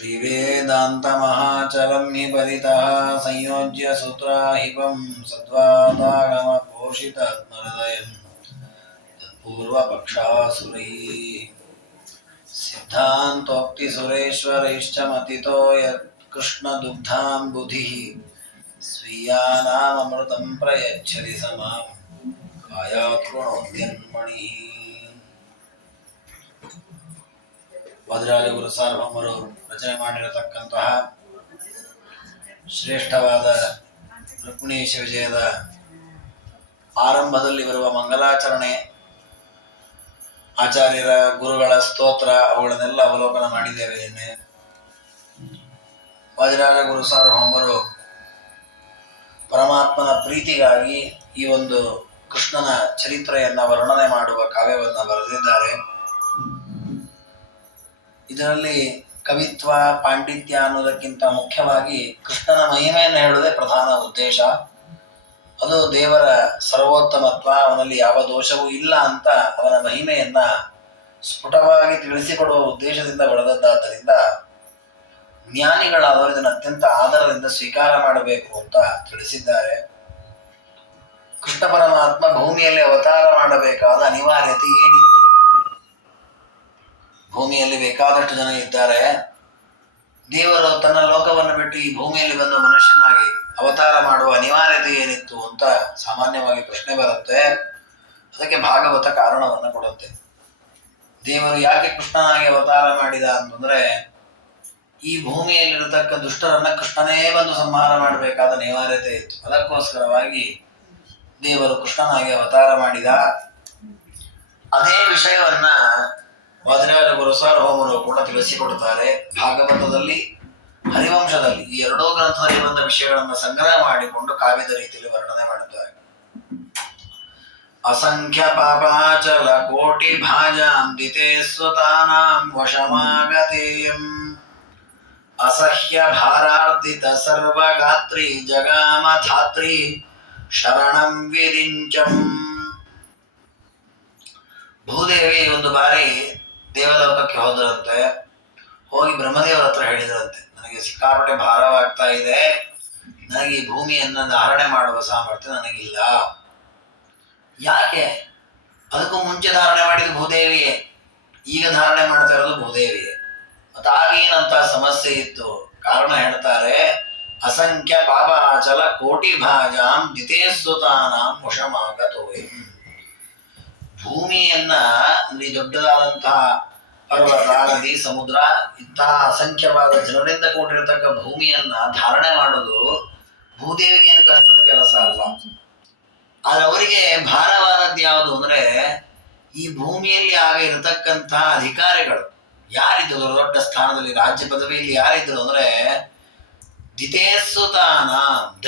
श्रीवेदान्तमहाचलं हि परितः संयोज्य सूत्राहिपं सद्वादागमपोषितत्महृदयं तत्पूर्वपक्षासुरैः सिद्धान्तोक्तिसुरेश्वरैश्च मतितो यत्कृष्णदुग्धाम्बुधिः स्वीयानाममृतं प्रयच्छति स मां कायात्मनोद्यन्मणिः. ವಾದಿರಾಜ ಗುರು ಸಾರ್ವಭೌಮರು ರಚನೆ ಮಾಡಿರತಕ್ಕಂತಹ ಶ್ರೇಷ್ಠವಾದ ರುಕ್ಮಿಣೀಶ ವಿಜಯದ ಆರಂಭದಲ್ಲಿ ಬರುವ ಮಂಗಲಾಚರಣೆ, ಆಚಾರ್ಯರ ಗುರುಗಳ ಸ್ತೋತ್ರ, ಅವುಗಳನ್ನೆಲ್ಲ ಅವಲೋಕನ ಮಾಡಿದ್ದೇವೆ. ನಿನ್ನೆ ವಾದಿರಾಜ ಗುರು ಸಾರ್ವಭೌಮರು ಪರಮಾತ್ಮನ ಪ್ರೀತಿಗಾಗಿ ಈ ಒಂದು ಕೃಷ್ಣನ ಚರಿತ್ರೆಯನ್ನ ವರ್ಣನೆ ಮಾಡುವ ಕಾವ್ಯವನ್ನ ಬರೆದಿದ್ದಾರೆ. ಇದರಲ್ಲಿ ಕವಿತ್ವ, ಪಾಂಡಿತ್ಯ ಅನ್ನೋದಕ್ಕಿಂತ ಮುಖ್ಯವಾಗಿ ಕೃಷ್ಣನ ಮಹಿಮೆಯನ್ನು ಹೇಳುವುದೇ ಪ್ರಧಾನ ಉದ್ದೇಶ. ಅದು ದೇವರ ಸರ್ವೋತ್ತಮತ್ವ, ಅವನಲ್ಲಿ ಯಾವ ದೋಷವೂ ಇಲ್ಲ ಅಂತ ಅವನ ಮಹಿಮೆಯನ್ನ ಸ್ಫುಟವಾಗಿ ತಿಳಿಸಿಕೊಡುವ ಉದ್ದೇಶದಿಂದ ಬರೆದದ್ದಾದ್ದರಿಂದ ಜ್ಞಾನಿಗಳಾದವರು ಇದನ್ನು ಅತ್ಯಂತ ಆದರದಿಂದ ಸ್ವೀಕಾರ ಮಾಡಬೇಕು ಅಂತ ತಿಳಿಸಿದ್ದಾರೆ. ಕೃಷ್ಣ ಪರಮಾತ್ಮ ಭೂಮಿಯಲ್ಲಿ ಅವತಾರ ಮಾಡಬೇಕಾದ ಅನಿವಾರ್ಯತೆ ಏನಿತ್ತು? ಭೂಮಿಯಲ್ಲಿ ಬೇಕಾದಷ್ಟು ಜನ ಇದ್ದಾರೆ. ದೇವರು ತನ್ನ ಲೋಕವನ್ನು ಬಿಟ್ಟು ಈ ಭೂಮಿಯಲ್ಲಿ ಬಂದ ಮನುಷ್ಯನಾಗಿ ಅವತಾರ ಮಾಡುವ ಅನಿವಾರ್ಯತೆ ಏನಿತ್ತು ಅಂತ ಸಾಮಾನ್ಯವಾಗಿ ಪ್ರಶ್ನೆ ಬರುತ್ತೆ. ಅದಕ್ಕೆ ಭಾಗವತ ಕಾರಣವನ್ನು ಕೊಡುತ್ತೆ. ದೇವರು ಯಾಕೆ ಕೃಷ್ಣನಾಗಿ ಅವತಾರ ಮಾಡಿದ ಅಂತಂದ್ರೆ, ಈ ಭೂಮಿಯಲ್ಲಿರತಕ್ಕ ದುಷ್ಟರನ್ನ ಕೃಷ್ಣನೇ ಬಂದು ಸಂಹಾರ ಮಾಡಬೇಕಾದ ಅನಿವಾರ್ಯತೆ ಇತ್ತು. ಅದಕ್ಕೋಸ್ಕರವಾಗಿ ದೇವರು ಕೃಷ್ಣನಾಗಿ ಅವತಾರ ಮಾಡಿದ. ಅದೇ ವಿಷಯವನ್ನ ವಾದಿರಾಜ ಗುರು ಸಾರ್ವಭೌಮರು ಕೂಡ ತಿಳಿಸಿಕೊಡುತ್ತಾರೆ. ಭಾಗವತದಲ್ಲಿ, ಹರಿವಂಶದಲ್ಲಿ ಈ ಎರಡೂ ಗ್ರಂಥದಲ್ಲಿ ಬಂದ ವಿಷಯಗಳನ್ನು ಸಂಗ್ರಹ ಮಾಡಿಕೊಂಡು ಕಾವ್ಯದ ರೀತಿಯಲ್ಲಿ ವರ್ಣನೆ ಮಾಡುತ್ತಾರೆ. ಅಸಂಖ್ಯ ಪಾಪಾಚಲ ಕೋಟಿ ಭಾಜಾಂಬಿತೆ ಸ್ವತಾನಾಂ ವಶಮಾಗತೇಯಂ ಅಸಹ್ಯ ಭಾರಾರ್ಧಿತ ಸರ್ವಗಾತ್ರಿ ಜಗಾಮ ಧಾತ್ರಿ ಶರಣಂ ವಿರಿಂಚಂ. ಭೂದೇವಿ ಒಂದು ಬಾರಿ ದೇವಲೋಕಕ್ಕೆ ಹೋದ್ರಂತೆ. ಹೋಗಿ ಬ್ರಹ್ಮದೇವರ ಹತ್ರ ಹೇಳಿದ್ರಂತೆ, ನನಗೆ ಸಿಕ್ಕಾಪಟ್ಟೆ ಭಾರವಾಗ್ತಾ ಇದೆ, ನನಗೆ ಈ ಭೂಮಿಯನ್ನ ಧಾರಣೆ ಮಾಡುವ ಸಾಮರ್ಥ್ಯ ನನಗಿಲ್ಲ. ಯಾಕೆ? ಅದಕ್ಕೂ ಮುಂಚೆ ಧಾರಣೆ ಮಾಡಿದ ಭೂದೇವಿಯೇ, ಈಗ ಧಾರಣೆ ಮಾಡ್ತಾ ಇರೋದು ಭೂದೇವಿಯೇ. ಮತ್ತೆ ಆಗೇನಂತ ಸಮಸ್ಯೆ ಇತ್ತು? ಕಾರಣ ಹೇಳ್ತಾರೆ, ಅಸಂಖ್ಯ ಪಾಪಾಚಲ ಕೋಟಿ ಭಾಜಾಂ ದಿತೇಸ್ವತಾನಾಂ ವಶಮಾಗತೋಯಂ. ಭೂಮಿಯನ್ನ, ಈ ದೊಡ್ಡದಾದಂತಹ ಪರ್ವತ, ನದಿ, ಸಮುದ್ರ, ಇಂತಹ ಅಸಂಖ್ಯವಾದ ಜನರಿಂದ ಕೂಡಿರತಕ್ಕ ಭೂಮಿಯನ್ನ ಧಾರಣೆ ಮಾಡೋದು ಭೂದೇವಿಗೆ ಏನು ಕಷ್ಟದ ಕೆಲಸ ಅಲ್ಲ. ಆದ್ರೆ ಅವರಿಗೆ ಭಾರವಾದದ್ದು ಯಾವುದು ಅಂದ್ರೆ, ಈ ಭೂಮಿಯಲ್ಲಿ ಆಗ ಇರತಕ್ಕಂತಹ ಅಧಿಕಾರಿಗಳು ಯಾರಿದ್ರು, ದೊಡ್ಡ ಸ್ಥಾನದಲ್ಲಿ ರಾಜ್ಯ ಪದವಿಯಲ್ಲಿ ಯಾರಿದ್ರು ಅಂದ್ರೆ ದಿತೇಸುತಾನ,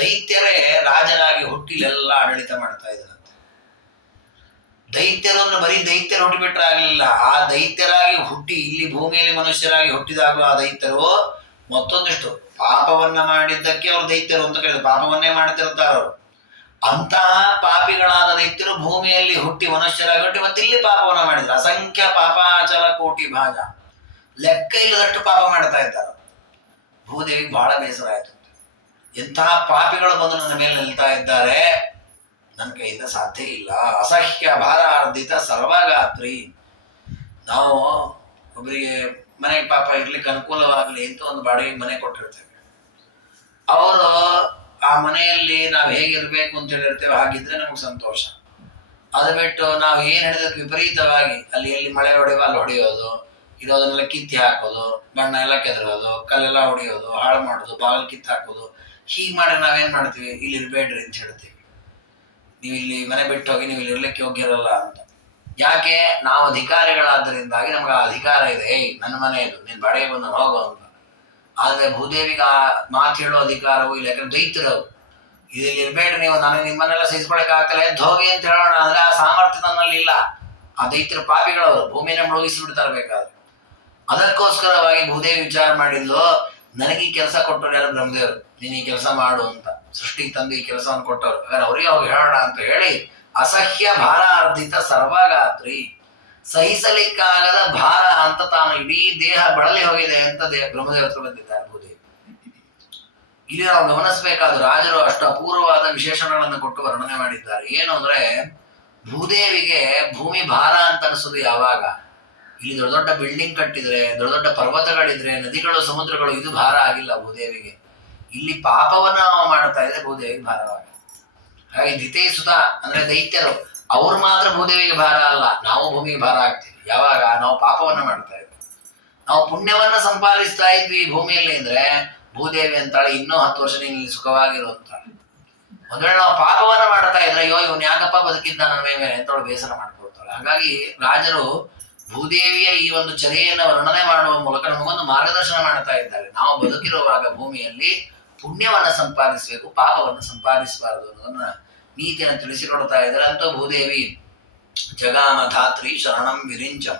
ದೈತ್ಯರೇ ರಾಜರಾಗಿ ಹುಟ್ಟಿಲೆಲ್ಲ ಆಡಳಿತ ಮಾಡ್ತಾ ಇದ್ರು. ದೈತ್ಯರನ್ನು ಬರೀ ದೈತ್ಯರು ಹುಟ್ಟಿಬಿಟ್ರೆ ಆಗಲಿಲ್ಲ, ಆ ದೈತ್ಯರಾಗಿ ಹುಟ್ಟಿ ಇಲ್ಲಿ ಭೂಮಿಯಲ್ಲಿ ಮನುಷ್ಯರಾಗಿ ಹುಟ್ಟಿದಾಗಲೂ ಆ ದೈತ್ಯರು ಮತ್ತೊಂದಿಷ್ಟು ಪಾಪವನ್ನ ಮಾಡಿದ್ದಕ್ಕೆ ಅವರು ದೈತ್ಯರು ಅಂತ ಕರೀತಾರೆ. ಪಾಪವನ್ನೇ ಮಾಡ್ತಿರ್ತಾರವರು. ಅಂತಹ ಪಾಪಿಗಳಾದ ದೈತ್ಯರು ಭೂಮಿಯಲ್ಲಿ ಹುಟ್ಟಿ ಮನುಷ್ಯರಾಗಿ ಹುಟ್ಟಿ ಮತ್ತೆ ಇಲ್ಲಿ ಪಾಪವನ್ನ ಮಾಡಿದ್ರು. ಅಸಂಖ್ಯ ಪಾಪಾಚಲ ಕೋಟಿ ಭಾಜ, ಲೆಕ್ಕ ಇಲ್ಲದಷ್ಟು ಪಾಪ ಮಾಡ್ತಾ ಇದ್ದಾರೆ. ಭೂದೇವಿಗೆ ಬಹಳ ಬೇಸರ ಆಯ್ತು. ಎಂತಹ ಪಾಪಿಗಳು ಬಂದು ನನ್ನ ಮೇಲೆ ನಿಲ್ತಾ ಇದ್ದಾರೆ, ನನ್ನ ಕೈಯಿಂದ ಸಾಧ್ಯ ಇಲ್ಲ. ಅಸಹ್ಯ ಭಾರಾರ್ಧಿತ ಸರ್ವಗಾತ್ರಿ. ನಾವು ಒಬ್ಬರಿಗೆ ಮನೆಗೆ ಪಾಪ ಇರ್ಲಿಕ್ಕೆ ಅನುಕೂಲವಾಗಲಿ ಅಂತ ಒಂದು ಬಾಡಿಗೆ ಮನೆ ಕೊಟ್ಟಿರ್ತೇವೆ. ಅವರು ಆ ಮನೆಯಲ್ಲಿ ನಾವು ಹೇಗಿರ್ಬೇಕು ಅಂತ ಹೇಳಿರ್ತೇವೆ, ಹಾಗಿದ್ರೆ ನಮಗೆ ಸಂತೋಷ. ಅದು ಬಿಟ್ಟು ನಾವು ಏನ್ ಹೇಳಿದಕ್ಕೆ ವಿಪರೀತವಾಗಿ ಅಲ್ಲಿ ಎಲ್ಲಿ ಮಳೆ ಹೊಡೆಯುವ ಅಲ್ಲಿ ಹೊಡೆಯೋದು, ಇರೋದನ್ನೆಲ್ಲ ಕಿತ್ತಿ ಹಾಕೋದು, ಬಣ್ಣ ಎಲ್ಲ ಕೆದರೋದು, ಕಲ್ಲೆಲ್ಲ ಹೊಡೆಯೋದು, ಹಾಳು ಮಾಡೋದು, ಬಾಗಿಲು ಕಿತ್ತು ಹಾಕೋದು, ಹೀಗೆ ಮಾಡಿ ನಾವೇನ್ ಮಾಡ್ತೀವಿ, ಇಲ್ಲಿ ಇರ್ಬೇಡ್ರಿ ಅಂತ ಹೇಳ್ತೀವಿ. ನೀವು ಇಲ್ಲಿ ಮನೆ ಬಿಟ್ಟು ಹೋಗಿ, ನೀವು ಇಲ್ಲಿ ಇರ್ಲಿಕ್ಕೆ ಯೋಗ್ಯರಲ್ಲ ಅಂತ. ಯಾಕೆ? ನಾವು ಅಧಿಕಾರಿಗಳಾದ್ದರಿಂದಾಗಿ ನಮ್ಗೆ ಆ ಅಧಿಕಾರ ಇದೆ. ನನ್ನ ಮನೆ ಇದು, ನೀನ್ ಬಾಡಿಗೆ ಬಂದು ಹೋಗೋ ಅಂತ. ಆದ್ರೆ ಭೂದೇವಿಗೆ ಆ ಮಾತು ಹೇಳೋ ಅಧಿಕಾರವೂ ಇಲ್ಲ. ಯಾಕಂದ್ರೆ ದೈತ್ಯರವು, ಇಲ್ಲಿ ಇರ್ಬೇಡ್ರಿ ನೀವು, ನನಗೆ ನಿಮ್ಮನ್ನೆಲ್ಲ ಸಹಿಸ್ಕೊಳಕ್ ಆಗ್ತಲ್ಲ, ಎದ್ದು ಹೋಗಿ ಅಂತ ಹೇಳೋಣ ಅಂದ್ರೆ ಆ ಸಾಮರ್ಥ್ಯ ನನ್ನಲ್ಲಿ ಇಲ್ಲ. ಆ ದೈತ್ಯರು ಪಾಪಿಗಳವರು, ಭೂಮಿನ ಮುಳುಗಿಸಿಬಿಡ್ತಾರೆ ಬೇಕಾದ್ರೆ. ಅದಕ್ಕೋಸ್ಕರವಾಗಿ ಭೂದೇವಿ ವಿಚಾರ ಮಾಡಿದ್ಲು, ನನಗೆ ಈ ಕೆಲಸ ಕೊಟ್ಟರು ಯಾರು? ಬ್ರಹ್ಮದೇವರು. ನೀನ್ ಈ ಕೆಲಸ ಮಾಡು ಅಂತ ಸೃಷ್ಟಿ ತಂದು ಈ ಕೆಲಸವನ್ನು ಕೊಟ್ಟವರು. ಅವರಿಗೆ ಹೋಗಿ ಹೇಳೋಣ ಅಂತ ಹೇಳಿ ಅಸಹ್ಯ ಭಾರಾರ್ಧಿತ ಸರ್ವಗಾತ್ರಿ, ಸಹಿಸಲಿಕ್ಕಾಗದ ಭಾರ ಅಂತ ತಾನು ಇಡೀ ದೇಹ ಬಳಲಿ ಹೋಗಿದೆ ಅಂತ ಬ್ರಹ್ಮದೇವತರು ಬಂದಿದ್ದಾರೆ ಭೂದೇವಿ. ಇಲ್ಲಿ ನಾವು ಗಮನಿಸಬೇಕಾದ ರಾಜರು ಅಷ್ಟು ಅಪೂರ್ವವಾದ ವಿಶೇಷಣಗಳನ್ನು ಕೊಟ್ಟು ವರ್ಣನೆ ಮಾಡಿದ್ದಾರೆ. ಏನು ಅಂದ್ರೆ ಭೂದೇವಿಗೆ ಭೂಮಿ ಭಾರ ಅಂತ ಅನಿಸೋದು ಯಾವಾಗ, ಇಲ್ಲಿ ದೊಡ್ಡ ದೊಡ್ಡ ಬಿಲ್ಡಿಂಗ್ ಕಟ್ಟಿದ್ರೆ, ದೊಡ್ಡ ದೊಡ್ಡ ಪರ್ವತಗಳಿದ್ರೆ, ನದಿಗಳು ಸಮುದ್ರಗಳು, ಇದು ಭಾರ ಆಗಿಲ್ಲ ಭೂದೇವಿಗೆ. ಇಲ್ಲಿ ಪಾಪವನ್ನ ನಾವು ಮಾಡ್ತಾ ಇದ್ರೆ ಭೂದೇವಿಗೆ ಭಾರವಾಗ. ಹಾಗೆ ದ್ವಿತೀಯ ಸುತ ಅಂದ್ರೆ ದೈತ್ಯರು, ಅವ್ರು ಮಾತ್ರ ಭೂದೇವಿಗೆ ಭಾರ ಅಲ್ಲ, ನಾವು ಭೂಮಿಗೆ ಭಾರ ಆಗ್ತೀವಿ. ಯಾವಾಗ ನಾವು ಪಾಪವನ್ನ ಮಾಡ್ತಾ ಇದ್ವಿ. ನಾವು ಪುಣ್ಯವನ್ನ ಸಂಪಾದಿಸ್ತಾ ಇದ್ವಿ ಭೂಮಿಯಲ್ಲಿ ಅಂದ್ರೆ ಭೂದೇವಿ ಅಂತಾಳೆ ಇನ್ನೂ 10 ವರ್ಷ ನೀನು ಸುಖವಾಗಿರು ಅಂತಾಳೆ. ಒಂದ್ ವೇಳೆ ನಾವು ಪಾಪವನ್ನ ಮಾಡ್ತಾ ಇದ್ರೆ ಅಯ್ಯೋ ಇವನ್ ಯಾಕಪ್ಪ ಬದುಕಿದ್ದ ನನ್ನ ಮೇಲೆ ಅಂತವಳು ಬೇಸರ ಮಾಡ್ಕೊಳ್ತಾಳೆ. ಹಾಗಾಗಿ ರಾಜರು ಭೂದೇವಿಯ ಈ ಒಂದು ಚರ್ಯೆಯನ್ನು ವರ್ಣನೆ ಮಾಡುವ ಮೂಲಕ ನಮಗೊಂದು ಮಾರ್ಗದರ್ಶನ ಮಾಡ್ತಾ ಇದ್ದಾರೆ. ನಾವು ಬದುಕಿರುವಾಗ ಭೂಮಿಯಲ್ಲಿ ಪುಣ್ಯವನ್ನ ಸಂಪಾದಿಸಬೇಕು, ಪಾಪವನ್ನು ಸಂಪಾದಿಸಬಾರದು ಅನ್ನೋದನ್ನ ನೀತಿಯನ್ನು ತಿಳಿಸಿಕೊಡ್ತಾ ಇದ್ದಾರೆ. ಅಂತೂ ಭೂದೇವಿ ಜಗಾಮ ಧಾತ್ರಿ ಶರಣಂ ವಿರಿಂಚಂ,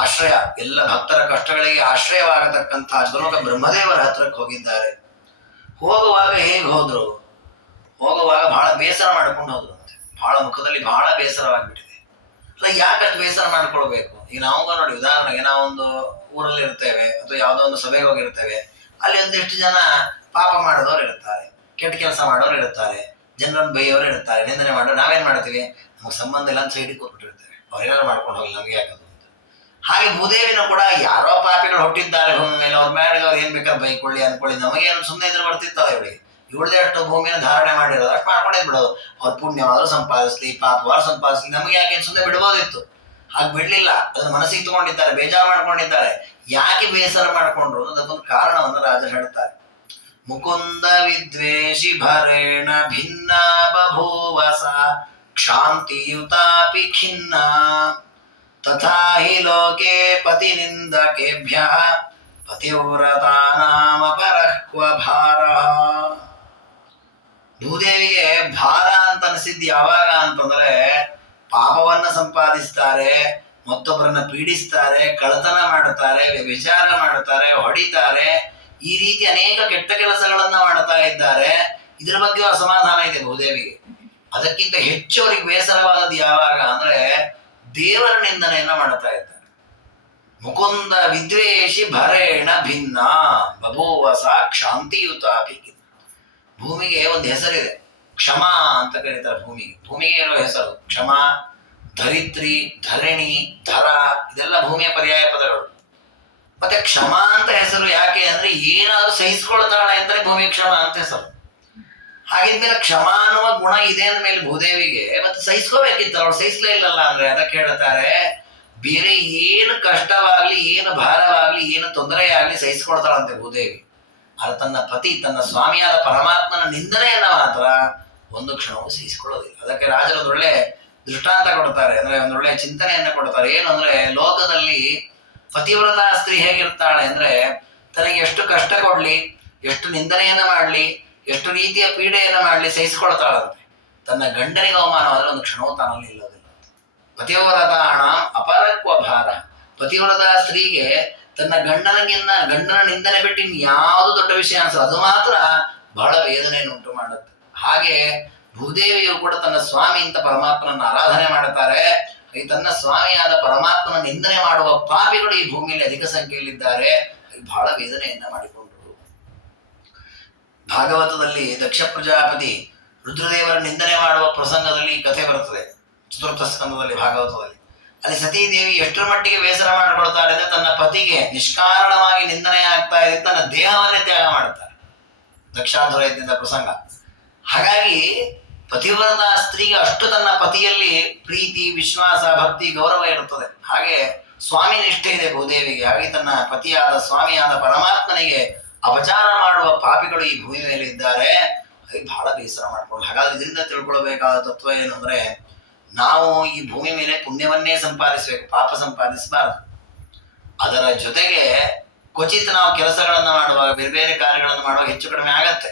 ಆಶ್ರಯ, ಎಲ್ಲ ಭಕ್ತರ ಕಷ್ಟಗಳಿಗೆ ಆಶ್ರಯವಾಗತಕ್ಕಂತಹ ಶ್ಲೋಕ ಬ್ರಹ್ಮದೇವರ ಹತ್ರಕ್ಕೆ ಹೋಗಿದ್ದಾರೆ. ಹೋಗುವಾಗ ಹೇಗೆ ಹೋದ್ರು, ಹೋಗುವಾಗ ಬಹಳ ಬೇಸರ ಮಾಡ್ಕೊಂಡು ಹೋದ್ರು. ಅಂತೆ ಬಹಳ ಮುಖದಲ್ಲಿ ಬಹಳ ಬೇಸರವಾಗಿಬಿಟ್ಟಿದೆ. ಅಲ್ಲ ಯಾಕಷ್ಟು ಬೇಸರ ಮಾಡ್ಕೊಳ್ಬೇಕು? ಈಗ ನಾವು ನೋಡಿ, ಉದಾಹರಣೆಗೆ ನಾವೊಂದು ಊರಲ್ಲಿ ಇರ್ತೇವೆ ಅಥವಾ ಯಾವುದೋ ಒಂದು ಸಭೆಗೆ ಹೋಗಿರ್ತೇವೆ. ಅಲ್ಲಿ ಒಂದಿಷ್ಟು ಜನ ಪಾಪ ಮಾಡಿದವರು ಇರ್ತಾರೆ, ಕೆಟ್ಟ ಕೆಲಸ ಮಾಡೋರು ಇರ್ತಾರೆ, ಜನರನ್ನು ಬೈಯೋರು ಇರ್ತಾರೆ, ನಿಂದನೆ ಮಾಡೋರು. ನಾವೇನ್ ಮಾಡ್ತೀವಿ, ನಮ್ಗೆ ಸಂಬಂಧ ಇಲ್ಲ ಅಂತ ಸೈಡಿಗೆ ಕೂತ್ಬಿಟ್ಟಿರ್ತೇವೆ, ಅವ್ರೇನಾರು ಮಾಡ್ಕೊಂಡು ಹೋಗಿ ನಮ್ಗೆ ಯಾಕದು ಅಂತ. ಹಾಗೆ ಭೂದೇವಿನ ಕೂಡ ಯಾರೋ ಪಾಪಿಗಳು ಹುಟ್ಟಿದ್ದಾರೆ ಭೂಮಿ ಮೇಲೆ, ಅವ್ರ ಮೇಲೆ ಅವ್ರು ಏನ್ ಬೇಕಾದ್ರೆ ಬೈಕೊಳ್ಳಿ ಅನ್ಕೊಳ್ಳಿ, ನಮಗೇನು ಸುಮ್ಮನೆ ಇದ್ರೆ ಬರ್ತಿತ್ತಲ್ಲ ಇವಳಿಗೆ. ಇವಳದೇ ಅಷ್ಟು ಭೂಮಿನ ಧಾರಣೆ ಮಾಡಿರೋದು, ಅಷ್ಟು ಮಾಡ್ಕೊಂಡೇ ಬಿಡೋದು. ಅವ್ರ ಪುಣ್ಯವಾದ್ರು ಸಂಪಾದಿಸ್ಲಿ, ಪಾಪವಾದ್ರು ಸಂಪಾದಿಸ್ಲಿ, ನಮಗೆ ಯಾಕೆ ಸುಮ್ಮನೆ ಬಿಡ್ಬೋದಿತ್ತು. ಹಾಗೆ ಬಿಡ್ಲಿಲ್ಲ, ಅದನ್ನ ಮನಸ್ಸಿಗೆ ತಗೊಂಡಿದ್ದಾರೆ, ಬೇಜಾರು ಮಾಡ್ಕೊಂಡಿದ್ದಾರೆ. ಯಾಕೆ ಬೇಸರ ಮಾಡ್ಕೊಂಡ್ರು ಅದಕ್ಕೊಂದು ಕಾರಣವನ್ನು ರಾಜರು ಹೇಳ್ತಾರೆ. ಮುಕುಂದ ವಿದ್ವೇಷಿ ಭರೇಣ ಭಿನ್ನ ಬಭೂವಸ ಕ್ಷಾಂತಿಯುತಾಪಿ ಖಿನ್ನ ತಥಾ ಹಿ ಲೋಕೆ ಪತಿನಿಂದಕೇಭ್ಯಃ ಪತಿವ್ರತಾನಾಮ ಪರಕ್ವ ಭಾರ. ಭೂದೇವಿಗೆ ಭಾರ ಅಂತ ಅನಿಸಿದ್ದು ಯಾವಾಗ ಅಂತಂದ್ರೆ ಪಾಪವನ್ನ ಸಂಪಾದಿಸ್ತಾರೆ, ಮತ್ತೊಬ್ಬರನ್ನ ಪೀಡಿಸ್ತಾರೆ, ಕಳ್ಳತನ ಮಾಡುತ್ತಾರೆ, ವ್ಯಭಿಚಾರ ಮಾಡುತ್ತಾರೆ, ಹೊಡಿತಾರೆ, ಈ ರೀತಿ ಅನೇಕ ಕೆಟ್ಟ ಕೆಲಸಗಳನ್ನ ಮಾಡ್ತಾ ಇದ್ದಾರೆ. ಇದರ ಬಗ್ಗೆ ಅಸಮಾಧಾನ ಇದೆ ಭೂದೇವಿಗೆ. ಅದಕ್ಕಿಂತ ಹೆಚ್ಚು ಅವರಿಗೆ ಬೇಸರವಾದದ್ದು ಯಾವಾಗ ಅಂದ್ರೆ ದೇವರ ನಿಂದನೆಯನ್ನ ಮಾಡ್ತಾ ಇದ್ದಾರೆ. ಮುಕುಂದ ವಿದ್ವೇಷಿ ಭರೇಣ ಭಿನ್ನ ಬಭೂವಸ ಕ್ಷಾಂತಿಯುತಾಪಿ. ಭೂಮಿಗೆ ಒಂದು ಹೆಸರಿದೆ, ಕ್ಷಮ ಅಂತ ಕರೀತಾರೆ ಭೂಮಿಗೆ. ಭೂಮಿಗೆ ಇರೋ ಹೆಸರು ಕ್ಷಮ, ಧರಿತ್ರಿ, ಧರಣಿ, ಧರ, ಇದೆಲ್ಲ ಭೂಮಿಯ ಪರ್ಯಾಯ ಪದಗಳು. ಮತ್ತೆ ಕ್ಷಮ ಅಂತ ಹೆಸರು ಯಾಕೆ ಅಂದ್ರೆ ಏನಾದ್ರೂ ಸಹಿಸ್ಕೊಳ್ತಾಳೆ ಅಂತಾನೆ ಭೂಮಿ ಕ್ಷಮ ಅಂತ ಹೆಸರು. ಹಾಗಿದ್ಮೇಲೆ ಕ್ಷಮ ಅನ್ನುವ ಗುಣ ಇದೆ ಅಂದ ಮೇಲೆ ಭೂದೇವಿಗೆ ಮತ್ತೆ ಸಹಿಸ್ಕೋಬೇಕಿತ್ತು, ಅವಳು ಸಹಿಸ್ಲೇ ಇಲ್ಲಲ್ಲ. ಅಂದ್ರೆ ಅದಕ್ಕೆ ಹೇಳ್ತಾರೆ, ಬೇರೆ ಏನು ಕಷ್ಟವಾಗ್ಲಿ, ಏನು ಭಾರವಾಗ್ಲಿ, ಏನು ತೊಂದರೆಯಾಗ್ಲಿ ಸಹಿಸ್ಕೊಳ್ತಾಳಂತೆ ಭೂದೇವಿ. ಆದ್ರೆ ತನ್ನ ಪತಿ, ತನ್ನ ಸ್ವಾಮಿಯಾದ ಪರಮಾತ್ಮನ ನಿಂದನೆಯನ್ನ ಮಾತ್ರ ಒಂದು ಕ್ಷಣವೂ ಸಹಿಸಿಕೊಳ್ಳೋದಿಲ್ಲ. ಅದಕ್ಕೆ ರಾಜರು ಒಂದೊಳ್ಳೆ ದೃಷ್ಟಾಂತ ಕೊಡ್ತಾರೆ, ಅಂದ್ರೆ ಒಂದೊಳ್ಳೆ ಚಿಂತನೆಯನ್ನ ಕೊಡ್ತಾರೆ. ಏನು ಅಂದ್ರೆ ಲೋಕದಲ್ಲಿ ಪತಿವ್ರತ ಸ್ತ್ರೀ ಹೇಗಿರ್ತಾಳೆ ಅಂದ್ರೆ ತನಗೆ ಎಷ್ಟು ಕಷ್ಟ ಕೊಡ್ಲಿ, ಎಷ್ಟು ನಿಂದನೆಯನ್ನ ಮಾಡ್ಲಿ, ಎಷ್ಟು ರೀತಿಯ ಪೀಡೆಯನ್ನ ಮಾಡ್ಲಿ ಸಹಿಸ್ಕೊಳ್ತಾಳಂತೆ. ತನ್ನ ಗಂಡನಿಗೆ ಅವಮಾನವಾದ್ರೆ ಒಂದು ಕ್ಷಣವೂ ತಾನಲ್ಲಿ ಇಲ್ಲೋದಿಲ್ಲ. ಪತಿವ್ರತ ಹಣ ಅಪರಕ್ವ ಭಾರ. ಪತಿವ್ರತ ಸ್ತ್ರೀಗೆ ತನ್ನ ಗಂಡನ ನಿಂದನೆ ಬಿಟ್ಟು ಇನ್ಯಾವುದು ದೊಡ್ಡ ವಿಷಯ ಅನ್ಸಲ್ಲ, ಅದು ಮಾತ್ರ ಬಹಳ ವೇದನೆಯನ್ನು ಉಂಟು ಮಾಡುತ್ತೆ. ಹಾಗೆ ಭೂದೇವಿಯು ಕೂಡ ತನ್ನ ಸ್ವಾಮಿ ಅಂತ ಪರಮಾತ್ಮನನ್ನು ಆರಾಧನೆ ಮಾಡುತ್ತಾರೆ. ಈ ತನ್ನ ಸ್ವಾಮಿಯಾದ ಪರಮಾತ್ಮನ ನಿಂದನೆ ಮಾಡುವ ಪಾಪಿಗಳು ಈ ಭೂಮಿಯಲ್ಲಿ ಅಧಿಕ ಸಂಖ್ಯೆಯಲ್ಲಿದ್ದಾರೆ. ಬಹಳ ವೇದನೆಯನ್ನ ಮಾಡಿಕೊಂಡರು. ಭಾಗವತದಲ್ಲಿ ದಕ್ಷ ಪ್ರಜಾಪತಿ ರುದ್ರದೇವರ ನಿಂದನೆ ಮಾಡುವ ಪ್ರಸಂಗದಲ್ಲಿ ಕಥೆ ಬರುತ್ತದೆ, ಚತುರ್ಥ ಸ್ಕಂದದಲ್ಲಿ ಭಾಗವತದಲ್ಲಿ. ಅಲ್ಲಿ ಸತೀದೇವಿ ಎಷ್ಟರ ಮಟ್ಟಿಗೆ ಬೇಸರ ಮಾಡಿಕೊಳ್ತಾರೆ ಅಂದ್ರೆ ತನ್ನ ಪತಿಗೆ ನಿಷ್ಕಾರಣವಾಗಿ ನಿಂದನೆ ಆಗ್ತಾ ಇದೆ, ತನ್ನ ದೇಹವನ್ನೇ ತ್ಯಾಗ ಮಾಡುತ್ತಾರೆ. ದಕ್ಷಾಧುರ ಯಜ್ಞದ ಪ್ರಸಂಗ. ಹಾಗಾಗಿ ಪತಿವ್ರತ ಸ್ತ್ರೀಗೆ ಅಷ್ಟು ತನ್ನ ಪತಿಯಲ್ಲಿ ಪ್ರೀತಿ, ವಿಶ್ವಾಸ, ಭಕ್ತಿ, ಗೌರವ ಇರುತ್ತದೆ. ಹಾಗೆ ಸ್ವಾಮಿ ನಿಷ್ಠೆ ಇದೆ ಭೂದೇವಿಗೆ. ಹಾಗೆ ತನ್ನ ಪತಿಯಾದ ಸ್ವಾಮಿಯಾದ ಪರಮಾತ್ಮನಿಗೆ ಅಪಚಾರ ಮಾಡುವ ಪಾಪಿಗಳು ಈ ಭೂಮಿ ಮೇಲೆ ಇದ್ದಾರೆ. ಹಾಗೆ ಬಹಳ ಬೇಸರ ಮಾಡ್ಕೊಂಡು. ಹಾಗಾದ್ರೆ ಇದರಿಂದ ತಿಳ್ಕೊಳ್ಬೇಕಾದ ತತ್ವ ಏನು ಅಂದ್ರೆ ನಾವು ಈ ಭೂಮಿ ಮೇಲೆ ಪುಣ್ಯವನ್ನೇ ಸಂಪಾದಿಸಬೇಕು, ಪಾಪ ಸಂಪಾದಿಸಬಾರದು. ಅದರ ಜೊತೆಗೆ ಕ್ವಚಿತ್ ನಾವು ಕೆಲಸಗಳನ್ನ ಮಾಡುವಾಗ, ಬೇರೆ ಬೇರೆ ಕಾರ್ಯಗಳನ್ನು ಮಾಡುವಾಗ ಹೆಚ್ಚು ಕಡಿಮೆ ಆಗತ್ತೆ.